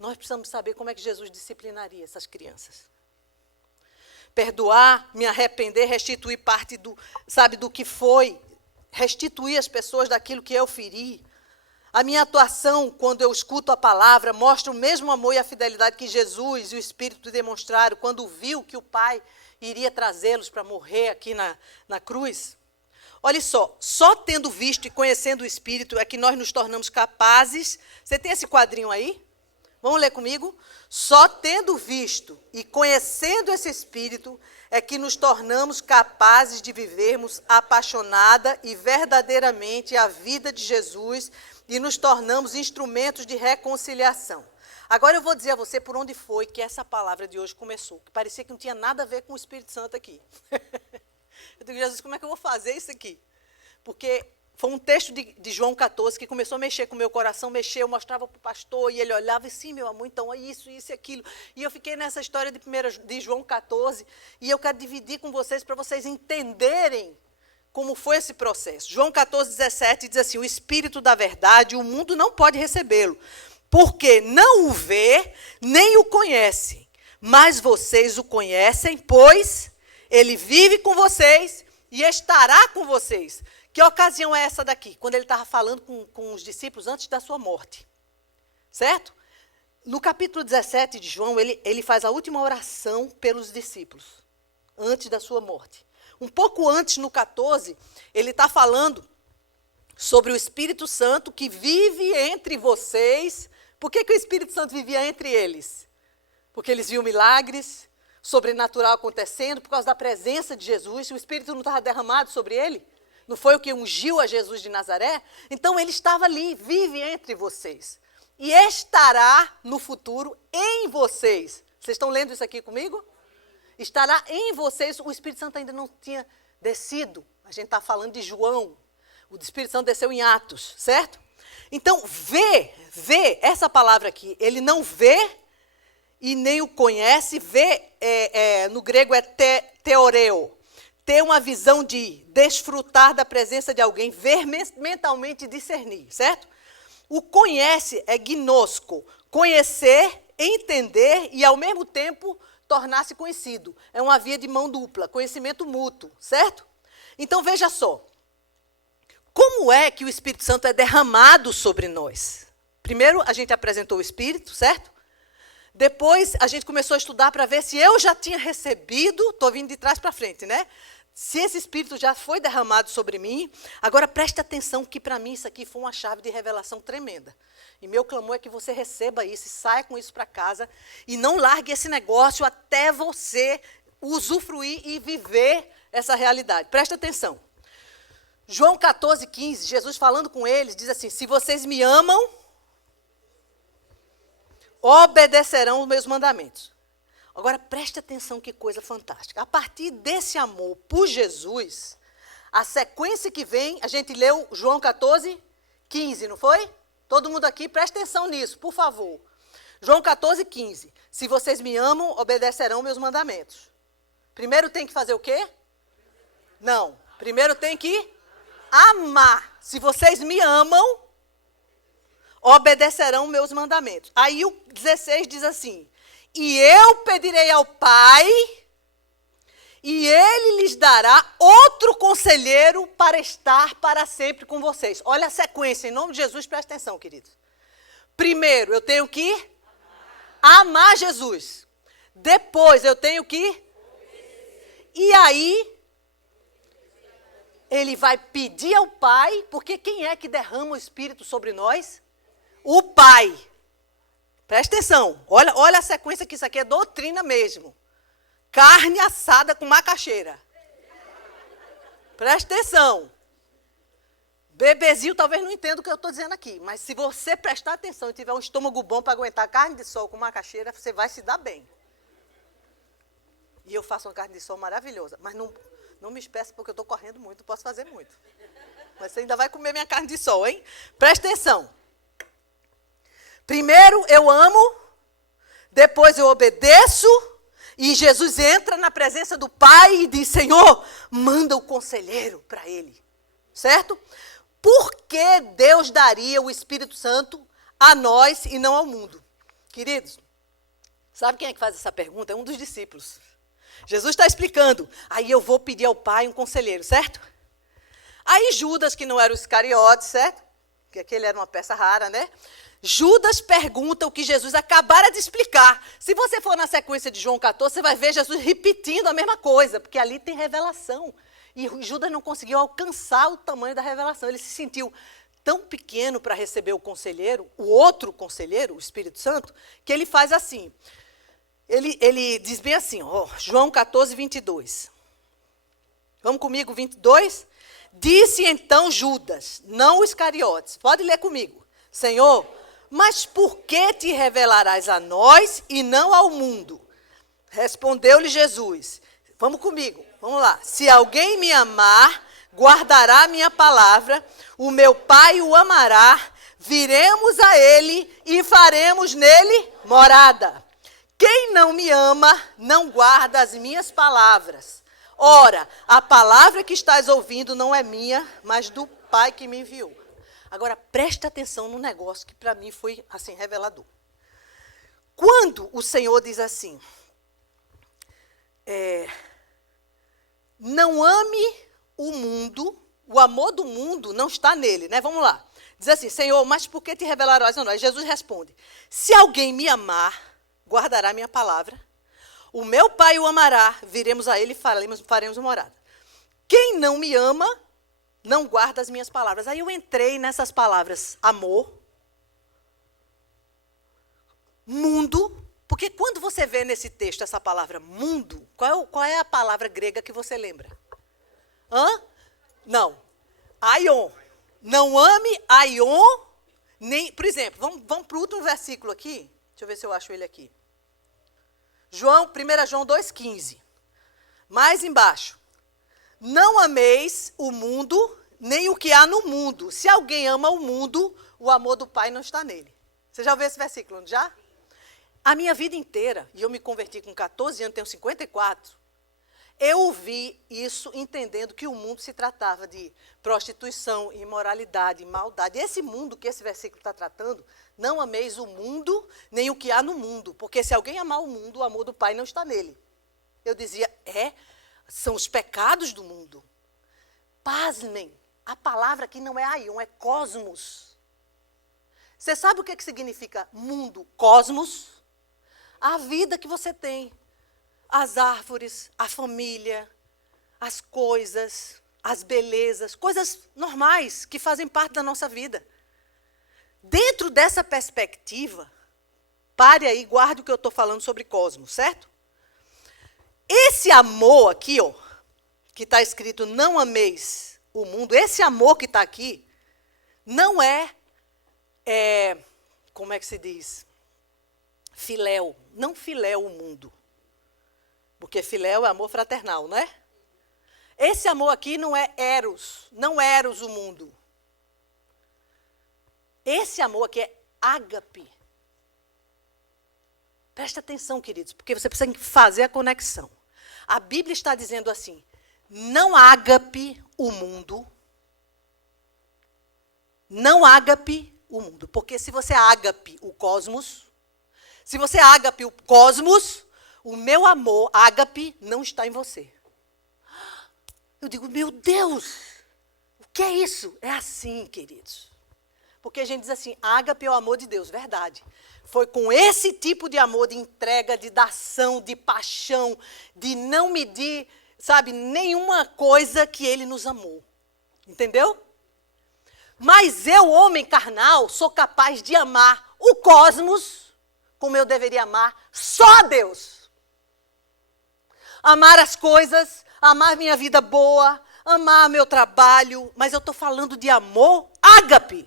Nós precisamos saber como é que Jesus disciplinaria essas crianças. Perdoar, me arrepender, restituir parte do que foi, restituir as pessoas daquilo que eu feri. A minha atuação, quando eu escuto a palavra, mostra o mesmo amor e a fidelidade que Jesus e o Espírito demonstraram quando viu que o Pai iria trazê-los para morrer aqui na cruz. Olha só tendo visto e conhecendo o Espírito é que nós nos tornamos capazes. Você tem esse quadrinho aí? Vamos ler comigo? Só tendo visto e conhecendo esse Espírito é que nos tornamos capazes de vivermos apaixonada e verdadeiramente a vida de Jesus e nos tornamos instrumentos de reconciliação. Agora eu vou dizer a você por onde foi que essa palavra de hoje começou, que parecia que não tinha nada a ver com o Espírito Santo aqui. Eu digo, Jesus, como é que eu vou fazer isso aqui? Porque foi um texto de João 14 que começou a mexer com o meu coração, eu mostrava para o pastor, e ele olhava e sim, meu amor, então é isso e aquilo. E eu fiquei nessa história de João 14, e eu quero dividir com vocês para vocês entenderem como foi esse processo. João 14, 17 diz assim, o Espírito da verdade, o mundo não pode recebê-lo, porque não o vê, nem o conhece, mas vocês o conhecem, pois ele vive com vocês e estará com vocês. Que ocasião é essa daqui? Quando ele estava falando com os discípulos antes da sua morte. Certo? No capítulo 17 de João, ele faz a última oração pelos discípulos, antes da sua morte. Um pouco antes, no 14, ele está falando sobre o Espírito Santo que vive entre vocês. Por que o Espírito Santo vivia entre eles? Porque eles viam milagres, sobrenatural acontecendo, por causa da presença de Jesus. O Espírito não estava derramado sobre ele? Não foi o que ungiu a Jesus de Nazaré? Então, ele estava ali, vive entre vocês. E estará no futuro em vocês. Vocês estão lendo isso aqui comigo? Estará em vocês. O Espírito Santo ainda não tinha descido. A gente está falando de João. O Espírito Santo desceu em Atos, certo? Então, vê, essa palavra aqui, ele não vê e nem o conhece, no grego é teoreo. Ter uma visão de desfrutar da presença de alguém, ver mentalmente e discernir, certo? O conhece é gnosco, conhecer, entender e, ao mesmo tempo, tornar-se conhecido. É uma via de mão dupla, conhecimento mútuo, certo? Então, veja só. Como é que o Espírito Santo é derramado sobre nós? Primeiro, a gente apresentou o Espírito, certo? Depois, a gente começou a estudar para ver se eu já tinha recebido, estou vindo de trás para frente, né? Se esse Espírito já foi derramado sobre mim. Agora, preste atenção que, para mim, isso aqui foi uma chave de revelação tremenda. E meu clamor é que você receba isso e saia com isso para casa e não largue esse negócio até você usufruir e viver essa realidade. Presta atenção. João 14,15, Jesus falando com eles, diz assim, se vocês me amam, obedecerão os meus mandamentos. Agora, preste atenção que coisa fantástica. A partir desse amor por Jesus, a sequência que vem, a gente leu João 14,15, não foi? Todo mundo aqui, preste atenção nisso, por favor. João 14,15. Se vocês me amam, obedecerão meus mandamentos. Primeiro tem que fazer o quê? Não. Primeiro tem que amar. Se vocês me amam, obedecerão meus mandamentos. Aí o 16 diz assim, e eu pedirei ao Pai, e Ele lhes dará outro conselheiro para estar para sempre com vocês. Olha a sequência, em nome de Jesus, presta atenção, queridos. Primeiro, eu tenho que amar Jesus. Depois, eu tenho que... E aí, Ele vai pedir ao Pai, porque quem é que derrama o Espírito sobre nós? O Pai. Presta atenção. Olha a sequência que isso aqui é doutrina mesmo. Carne assada com macaxeira. Presta atenção. Bebezinho talvez não entenda o que eu estou dizendo aqui, mas se você prestar atenção e tiver um estômago bom para aguentar carne de sol com macaxeira, você vai se dar bem. E eu faço uma carne de sol maravilhosa, mas não me espesse porque eu estou correndo muito, não posso fazer muito. Mas você ainda vai comer minha carne de sol, hein? Presta atenção. Primeiro eu amo, depois eu obedeço, e Jesus entra na presença do Pai e diz, Senhor, manda o conselheiro para ele. Certo? Por que Deus daria o Espírito Santo a nós e não ao mundo? Queridos, sabe quem é que faz essa pergunta? É um dos discípulos. Jesus está explicando. Aí eu vou pedir ao Pai um conselheiro, certo? Aí Judas, que não era o Iscariote, certo? Porque aquele era uma peça rara, né? Judas pergunta o que Jesus acabara de explicar. Se você for na sequência de João 14, você vai ver Jesus repetindo a mesma coisa, porque ali tem revelação. E Judas não conseguiu alcançar o tamanho da revelação. Ele se sentiu tão pequeno para receber o conselheiro, o outro conselheiro, o Espírito Santo, que ele faz assim. Ele diz bem assim, ó, João 14, 22. Vamos comigo, 22? Disse então Judas, não os Iscariotes. Pode ler comigo. Senhor, mas por que te revelarás a nós e não ao mundo? Respondeu-lhe Jesus. Vamos comigo, vamos lá. Se alguém me amar, guardará a minha palavra, o meu Pai o amará, viremos a ele e faremos nele morada. Quem não me ama, não guarda as minhas palavras. Ora, a palavra que estás ouvindo não é minha, mas do Pai que me enviou. Agora, presta atenção no negócio que para mim foi assim revelador. Quando o Senhor diz assim, não ame o mundo, o amor do mundo não está nele, né? Vamos lá. Diz assim, Senhor, mas por que te revelarás a nós? Jesus responde, se alguém me amar, guardará minha palavra, o meu Pai o amará, viremos a ele e faremos morada. Quem não me ama, não guarda as minhas palavras. Aí eu entrei nessas palavras, amor, mundo, porque quando você vê nesse texto essa palavra mundo, qual é a palavra grega que você lembra? Não. Aion. Não ame aion, nem... Por exemplo, vamos para o último versículo aqui. Deixa eu ver se eu acho ele aqui. 1 João 2,15. Mais embaixo. Não ameis o mundo, nem o que há no mundo. Se alguém ama o mundo, o amor do Pai não está nele. Você já ouviu esse versículo, não já? A minha vida inteira, e eu me converti com 14 anos, tenho 54, eu ouvi isso entendendo que o mundo se tratava de prostituição, imoralidade, maldade. Esse mundo que esse versículo está tratando, não ameis o mundo, nem o que há no mundo. Porque se alguém amar o mundo, o amor do Pai não está nele. Eu dizia, são os pecados do mundo. Pasmem, a palavra aqui não é aion, é cosmos. Você sabe o que significa mundo, cosmos? A vida que você tem. As árvores, a família, as coisas, as belezas, coisas normais que fazem parte da nossa vida. Dentro dessa perspectiva, pare aí, guarde o que eu estou falando sobre cosmos, certo? Esse amor aqui, ó, que está escrito, não ameis o mundo, esse amor que está aqui, não como é que se diz? Filéu, não filéu o mundo. Porque filéu é amor fraternal, não é? Esse amor aqui não é eros, não é eros o mundo. Esse amor aqui é ágape. Presta atenção, queridos, porque você precisa fazer a conexão. A Bíblia está dizendo assim, não ágape o mundo, não ágape o mundo. Porque se você ágape o cosmos, se você ágape o cosmos, o meu amor, ágape, não está em você. Eu digo, meu Deus, o que é isso? É assim, queridos. Porque a gente diz assim, ágape é o amor de Deus, verdade. Foi com esse tipo de amor, de entrega, de dação, de paixão, de não medir, sabe, nenhuma coisa que ele nos amou. Entendeu? Mas eu, homem carnal, sou capaz de amar o cosmos como eu deveria amar só Deus. Amar as coisas, amar minha vida boa, amar meu trabalho, mas eu estou falando de amor ágape.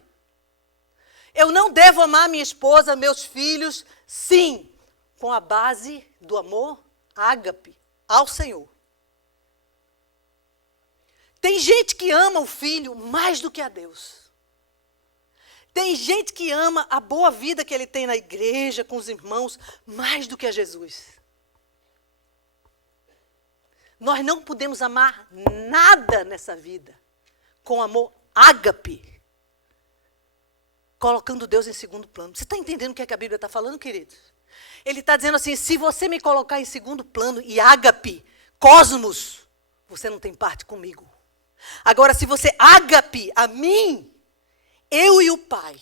Eu não devo amar minha esposa, meus filhos, sim, com a base do amor ágape ao Senhor. Tem gente que ama o filho mais do que a Deus. Tem gente que ama a boa vida que ele tem na igreja, com os irmãos, mais do que a Jesus. Nós não podemos amar nada nessa vida com amor ágape, colocando Deus em segundo plano. Você está entendendo o que, é que a Bíblia está falando, queridos? Ele está dizendo assim, se você me colocar em segundo plano e ágape, cosmos, você não tem parte comigo. Agora, se você ágape a mim, eu e o Pai,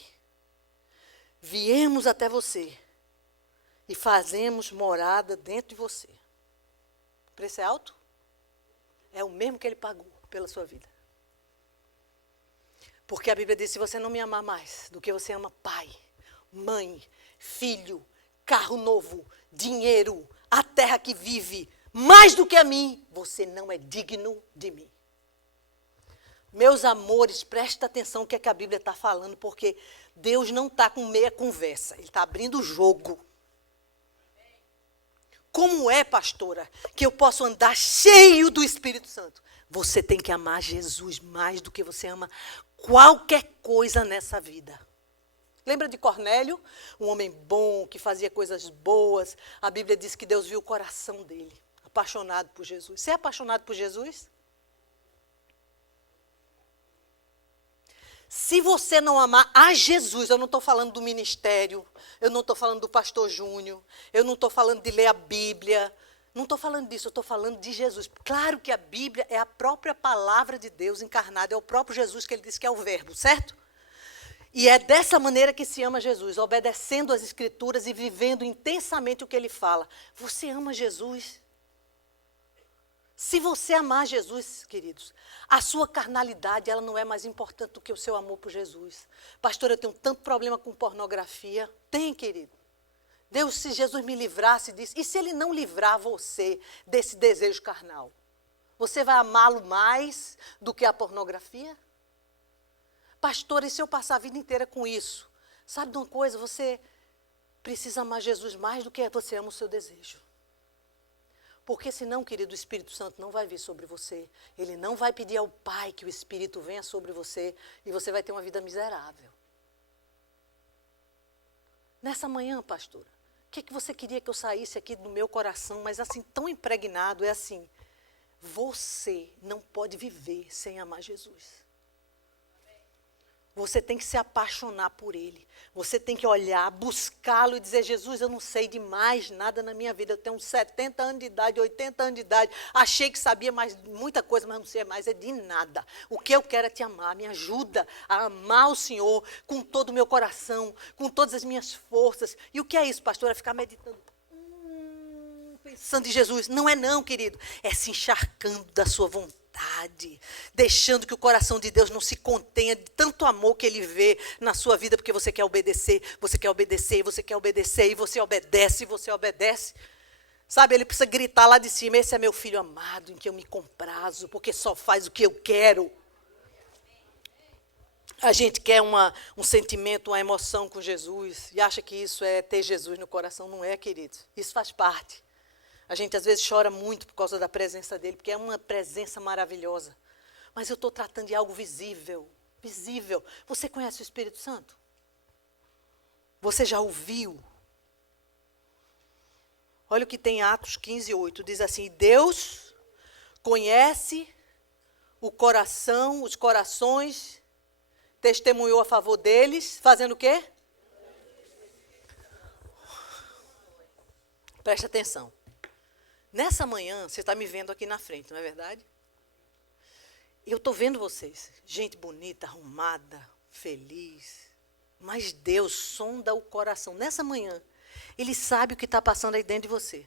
viemos até você e fazemos morada dentro de você. O preço é alto? É o mesmo que ele pagou pela sua vida. Porque a Bíblia diz, se você não me amar mais do que você ama pai, mãe, filho, carro novo, dinheiro, a terra que vive, mais do que a mim, você não é digno de mim. Meus amores, presta atenção no que, é que a Bíblia está falando, porque Deus não está com meia conversa, Ele está abrindo o jogo. Como é, pastora, que eu posso andar cheio do Espírito Santo? Você tem que amar Jesus mais do que você ama qualquer coisa nessa vida. Lembra de Cornélio? Um homem bom, que fazia coisas boas. A Bíblia diz que Deus viu o coração dele, apaixonado por Jesus. Você é apaixonado por Jesus? Se você não amar a Jesus, eu não estou falando do ministério, eu não estou falando do pastor Júnior, eu não estou falando de ler a Bíblia, não estou falando disso, eu estou falando de Jesus. Claro que a Bíblia é a própria palavra de Deus encarnada, é o próprio Jesus que ele disse que é o verbo, certo? E é dessa maneira que se ama Jesus, obedecendo às Escrituras e vivendo intensamente o que ele fala. Você ama Jesus? Se você amar Jesus, queridos, a sua carnalidade ela não é mais importante do que o seu amor por Jesus. Pastor, eu tenho tanto problema com pornografia. Tem, querido. Deus, se Jesus me livrasse disso, e se Ele não livrar você desse desejo carnal? Você vai amá-lo mais do que a pornografia? Pastor, e se eu passar a vida inteira com isso? Sabe de uma coisa? Você precisa amar Jesus mais do que você ama o seu desejo. Porque senão, querido, o Espírito Santo não vai vir sobre você. Ele não vai pedir ao Pai que o Espírito venha sobre você e você vai ter uma vida miserável. Nessa manhã, pastora, o que você queria que eu saísse aqui do meu coração, mas assim, tão impregnado, é assim, você não pode viver sem amar Jesus. Você tem que se apaixonar por Ele. Você tem que olhar, buscá-lo e dizer, Jesus, eu não sei de mais nada na minha vida. Eu tenho uns 70 anos de idade, 80 anos de idade. Achei que sabia mais, muita coisa, mas não sei mais, é de nada. O que eu quero é te amar. Me ajuda a amar o Senhor com todo o meu coração, com todas as minhas forças. E o que é isso, pastor? É ficar meditando. Pensando em Jesus. Não é não, querido. É se encharcando da sua vontade, deixando que o coração de Deus não se contenha de tanto amor que Ele vê na sua vida, porque você quer obedecer, você quer obedecer, você quer obedecer, e você obedece, Sabe, ele precisa gritar lá de cima, esse é meu filho amado, em que eu me comprazo, porque só faz o que eu quero. A gente quer um sentimento, uma emoção com Jesus, e acha que isso é ter Jesus no coração. Não é, queridos. Isso faz parte. A gente, às vezes, chora muito por causa da presença dele, porque é uma presença maravilhosa. Mas eu estou tratando de algo visível. Visível. Você conhece o Espírito Santo? Você já ouviu? Olha o que tem em Atos 15:8. Diz assim, Deus conhece o coração, os corações, testemunhou a favor deles, fazendo o quê? Presta atenção. Nessa manhã, você está me vendo aqui na frente, não é verdade? Eu estou vendo vocês, gente bonita, arrumada, feliz. Mas Deus sonda o coração. Nessa manhã, Ele sabe o que está passando aí dentro de você.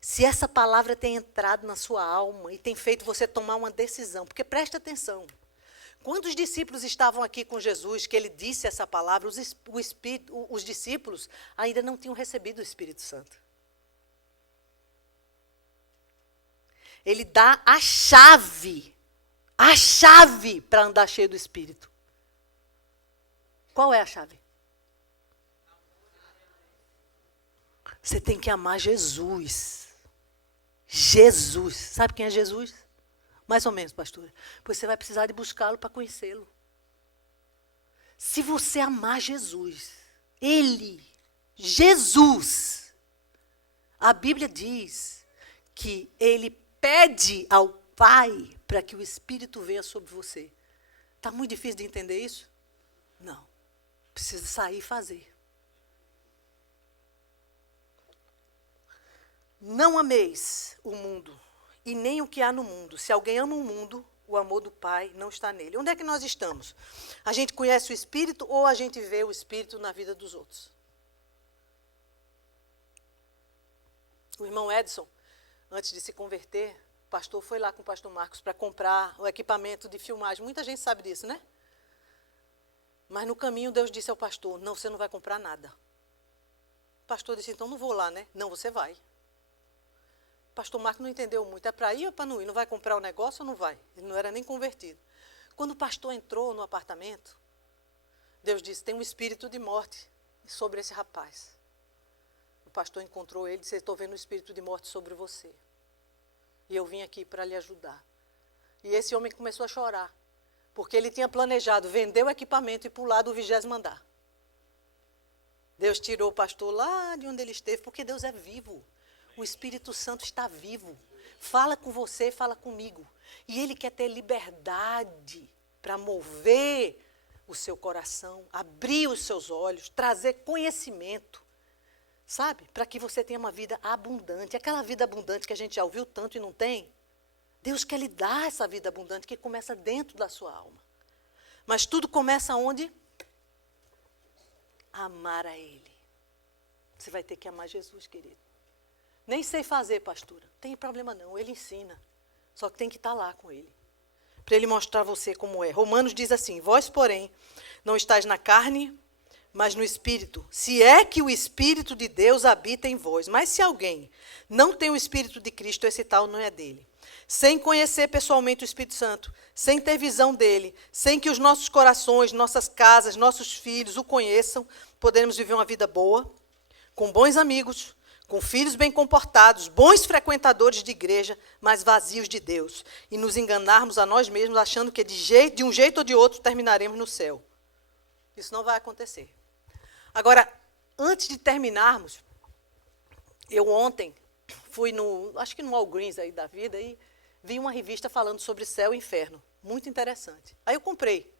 Se essa palavra tem entrado na sua alma e tem feito você tomar uma decisão, porque presta atenção. Quando os discípulos estavam aqui com Jesus, que ele disse essa palavra, os discípulos ainda não tinham recebido o Espírito Santo. Ele dá a chave para andar cheio do Espírito. Qual é a chave? Você tem que amar Jesus. Jesus. Sabe quem é Jesus? Mais ou menos, pastora. Pois você vai precisar de buscá-lo para conhecê-lo. Se você amar Jesus, Ele, Jesus, a Bíblia diz que Ele pede ao Pai para que o Espírito venha sobre você. Está muito difícil de entender isso? Não. Precisa sair e fazer. Não ameis o mundo, e nem o que há no mundo. Se alguém ama o mundo, o amor do Pai não está nele. Onde é que nós estamos? A gente conhece o Espírito ou a gente vê o Espírito na vida dos outros? O irmão Edson, antes de se converter, o pastor foi lá com o pastor Marcos para comprar o equipamento de filmagem. Muita gente sabe disso, né? Mas no caminho Deus disse ao pastor, não, você não vai comprar nada. O pastor disse, então não vou lá, né? Não, você vai. O pastor Marcos não entendeu muito. É para ir ou para não ir? Não vai comprar o negócio ou não vai? Ele não era nem convertido. Quando o pastor entrou no apartamento, Deus disse, tem um espírito de morte sobre esse rapaz. O pastor encontrou ele e disse, estou vendo um espírito de morte sobre você. E eu vim aqui para lhe ajudar. E esse homem começou a chorar, porque ele tinha planejado vender o equipamento e pular do 20º andar. Deus tirou o pastor lá de onde ele esteve, porque Deus é vivo. O Espírito Santo está vivo. Fala com você, fala comigo. E Ele quer ter liberdade para mover o seu coração, abrir os seus olhos, trazer conhecimento, sabe? Para que você tenha uma vida abundante. Aquela vida abundante que a gente já ouviu tanto e não tem. Deus quer lhe dar essa vida abundante que começa dentro da sua alma. Mas tudo começa onde? Amar a Ele. Você vai ter que amar Jesus, querido. Nem sei fazer, pastora. Não tem problema não, ele ensina. Só que tem que estar lá com ele. Para ele mostrar a você como é. Romanos diz assim, vós, porém, não estáis na carne, mas no Espírito. Se é que o Espírito de Deus habita em vós. Mas se alguém não tem o Espírito de Cristo, esse tal não é dele. Sem conhecer pessoalmente o Espírito Santo, sem ter visão dele, sem que os nossos corações, nossas casas, nossos filhos o conheçam, podemos viver uma vida boa, com bons amigos, com filhos bem comportados, bons frequentadores de igreja, mas vazios de Deus, e nos enganarmos a nós mesmos, achando que de um jeito ou de outro terminaremos no céu. Isso não vai acontecer. Agora, antes de terminarmos, eu ontem fui acho que no Walgreens aí da vida, e vi uma revista falando sobre céu e inferno. Muito interessante. Aí eu comprei.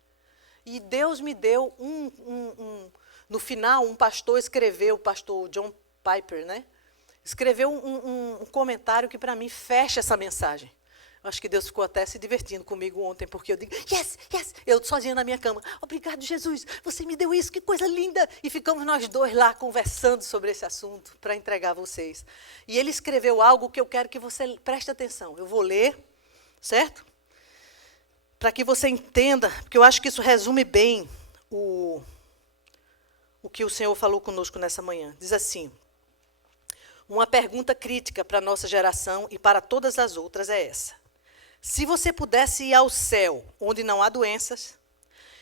E Deus me deu no final, um pastor escreveu, o pastor John Piper, né? Escreveu um comentário que para mim fecha essa mensagem. Eu acho que Deus ficou até se divertindo comigo ontem, porque eu digo, yes, yes, eu sozinha na minha cama. Obrigado, Jesus, você me deu isso, que coisa linda. E ficamos nós dois lá conversando sobre esse assunto para entregar a vocês. E ele escreveu algo que eu quero que você preste atenção. Eu vou ler, certo? Para que você entenda, porque eu acho que isso resume bem o que o Senhor falou conosco nessa manhã. Diz assim, Uma pergunta crítica para a nossa geração e para todas as outras é essa. Se você pudesse ir ao céu, onde não há doenças,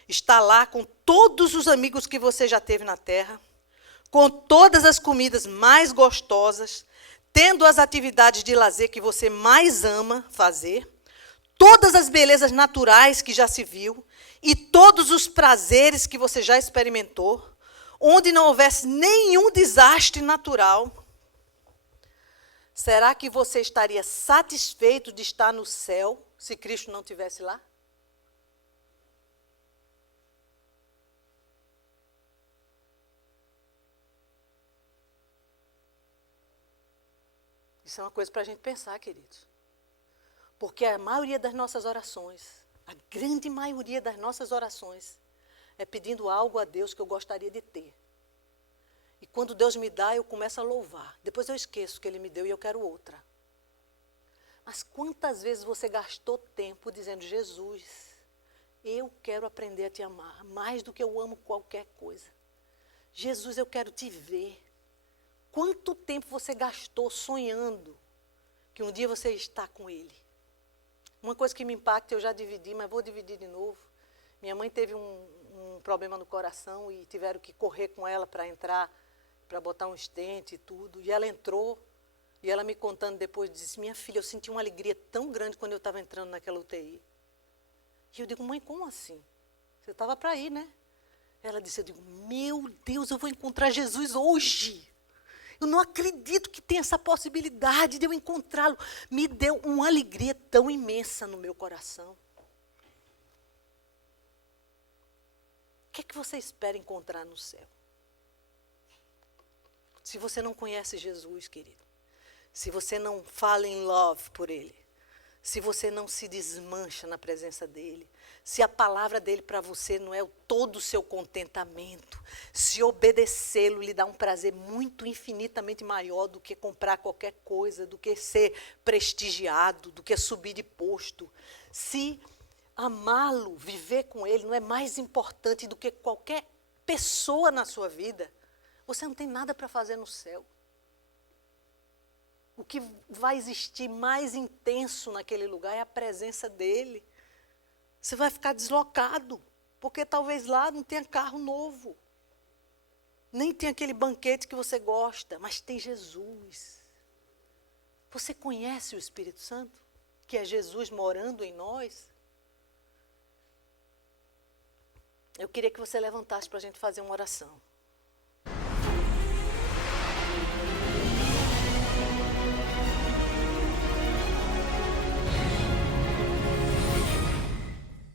estar lá com todos os amigos que você já teve na terra, com todas as comidas mais gostosas, tendo as atividades de lazer que você mais ama fazer, todas as belezas naturais que já se viu e todos os prazeres que você já experimentou, onde não houvesse nenhum desastre natural, será que você estaria satisfeito de estar no céu se Cristo não estivesse lá? Isso é uma coisa para a gente pensar, queridos. Porque a maioria das nossas orações, a grande maioria das nossas orações, é pedindo algo a Deus que eu gostaria de ter. E quando Deus me dá, eu começo a louvar. Depois eu esqueço que Ele me deu e eu quero outra. Mas quantas vezes você gastou tempo dizendo, Jesus, eu quero aprender a te amar, mais do que eu amo qualquer coisa. Jesus, eu quero te ver. Quanto tempo você gastou sonhando que um dia você está com Ele? Uma coisa que me impacta, eu já dividi, mas vou dividir de novo. Minha mãe teve um problema no coração e tiveram que correr com ela para entrar, para botar um stent e tudo. E ela entrou, e ela me contando depois, disse, minha filha, eu senti uma alegria tão grande quando eu estava entrando naquela UTI. E eu digo, mãe, como assim? Você estava para ir, né? Ela disse, eu digo, meu Deus, eu vou encontrar Jesus hoje. Eu não acredito que tem essa possibilidade de eu encontrá-lo. Me deu uma alegria tão imensa no meu coração. O que é que você espera encontrar no céu? Se você não conhece Jesus, querido, se você não fala em love por Ele, se você não se desmancha na presença dEle, se a palavra dEle para você não é todo o seu contentamento, se obedecê-lo lhe dá um prazer muito infinitamente maior do que comprar qualquer coisa, do que ser prestigiado, do que subir de posto, se amá-lo, viver com Ele não é mais importante do que qualquer pessoa na sua vida, você não tem nada para fazer no céu. O que vai existir mais intenso naquele lugar é a presença dEle. Você vai ficar deslocado, porque talvez lá não tenha carro novo. Nem tem aquele banquete que você gosta, mas tem Jesus. Você conhece o Espírito Santo? Que é Jesus morando em nós? Eu queria que você levantasse para a gente fazer uma oração.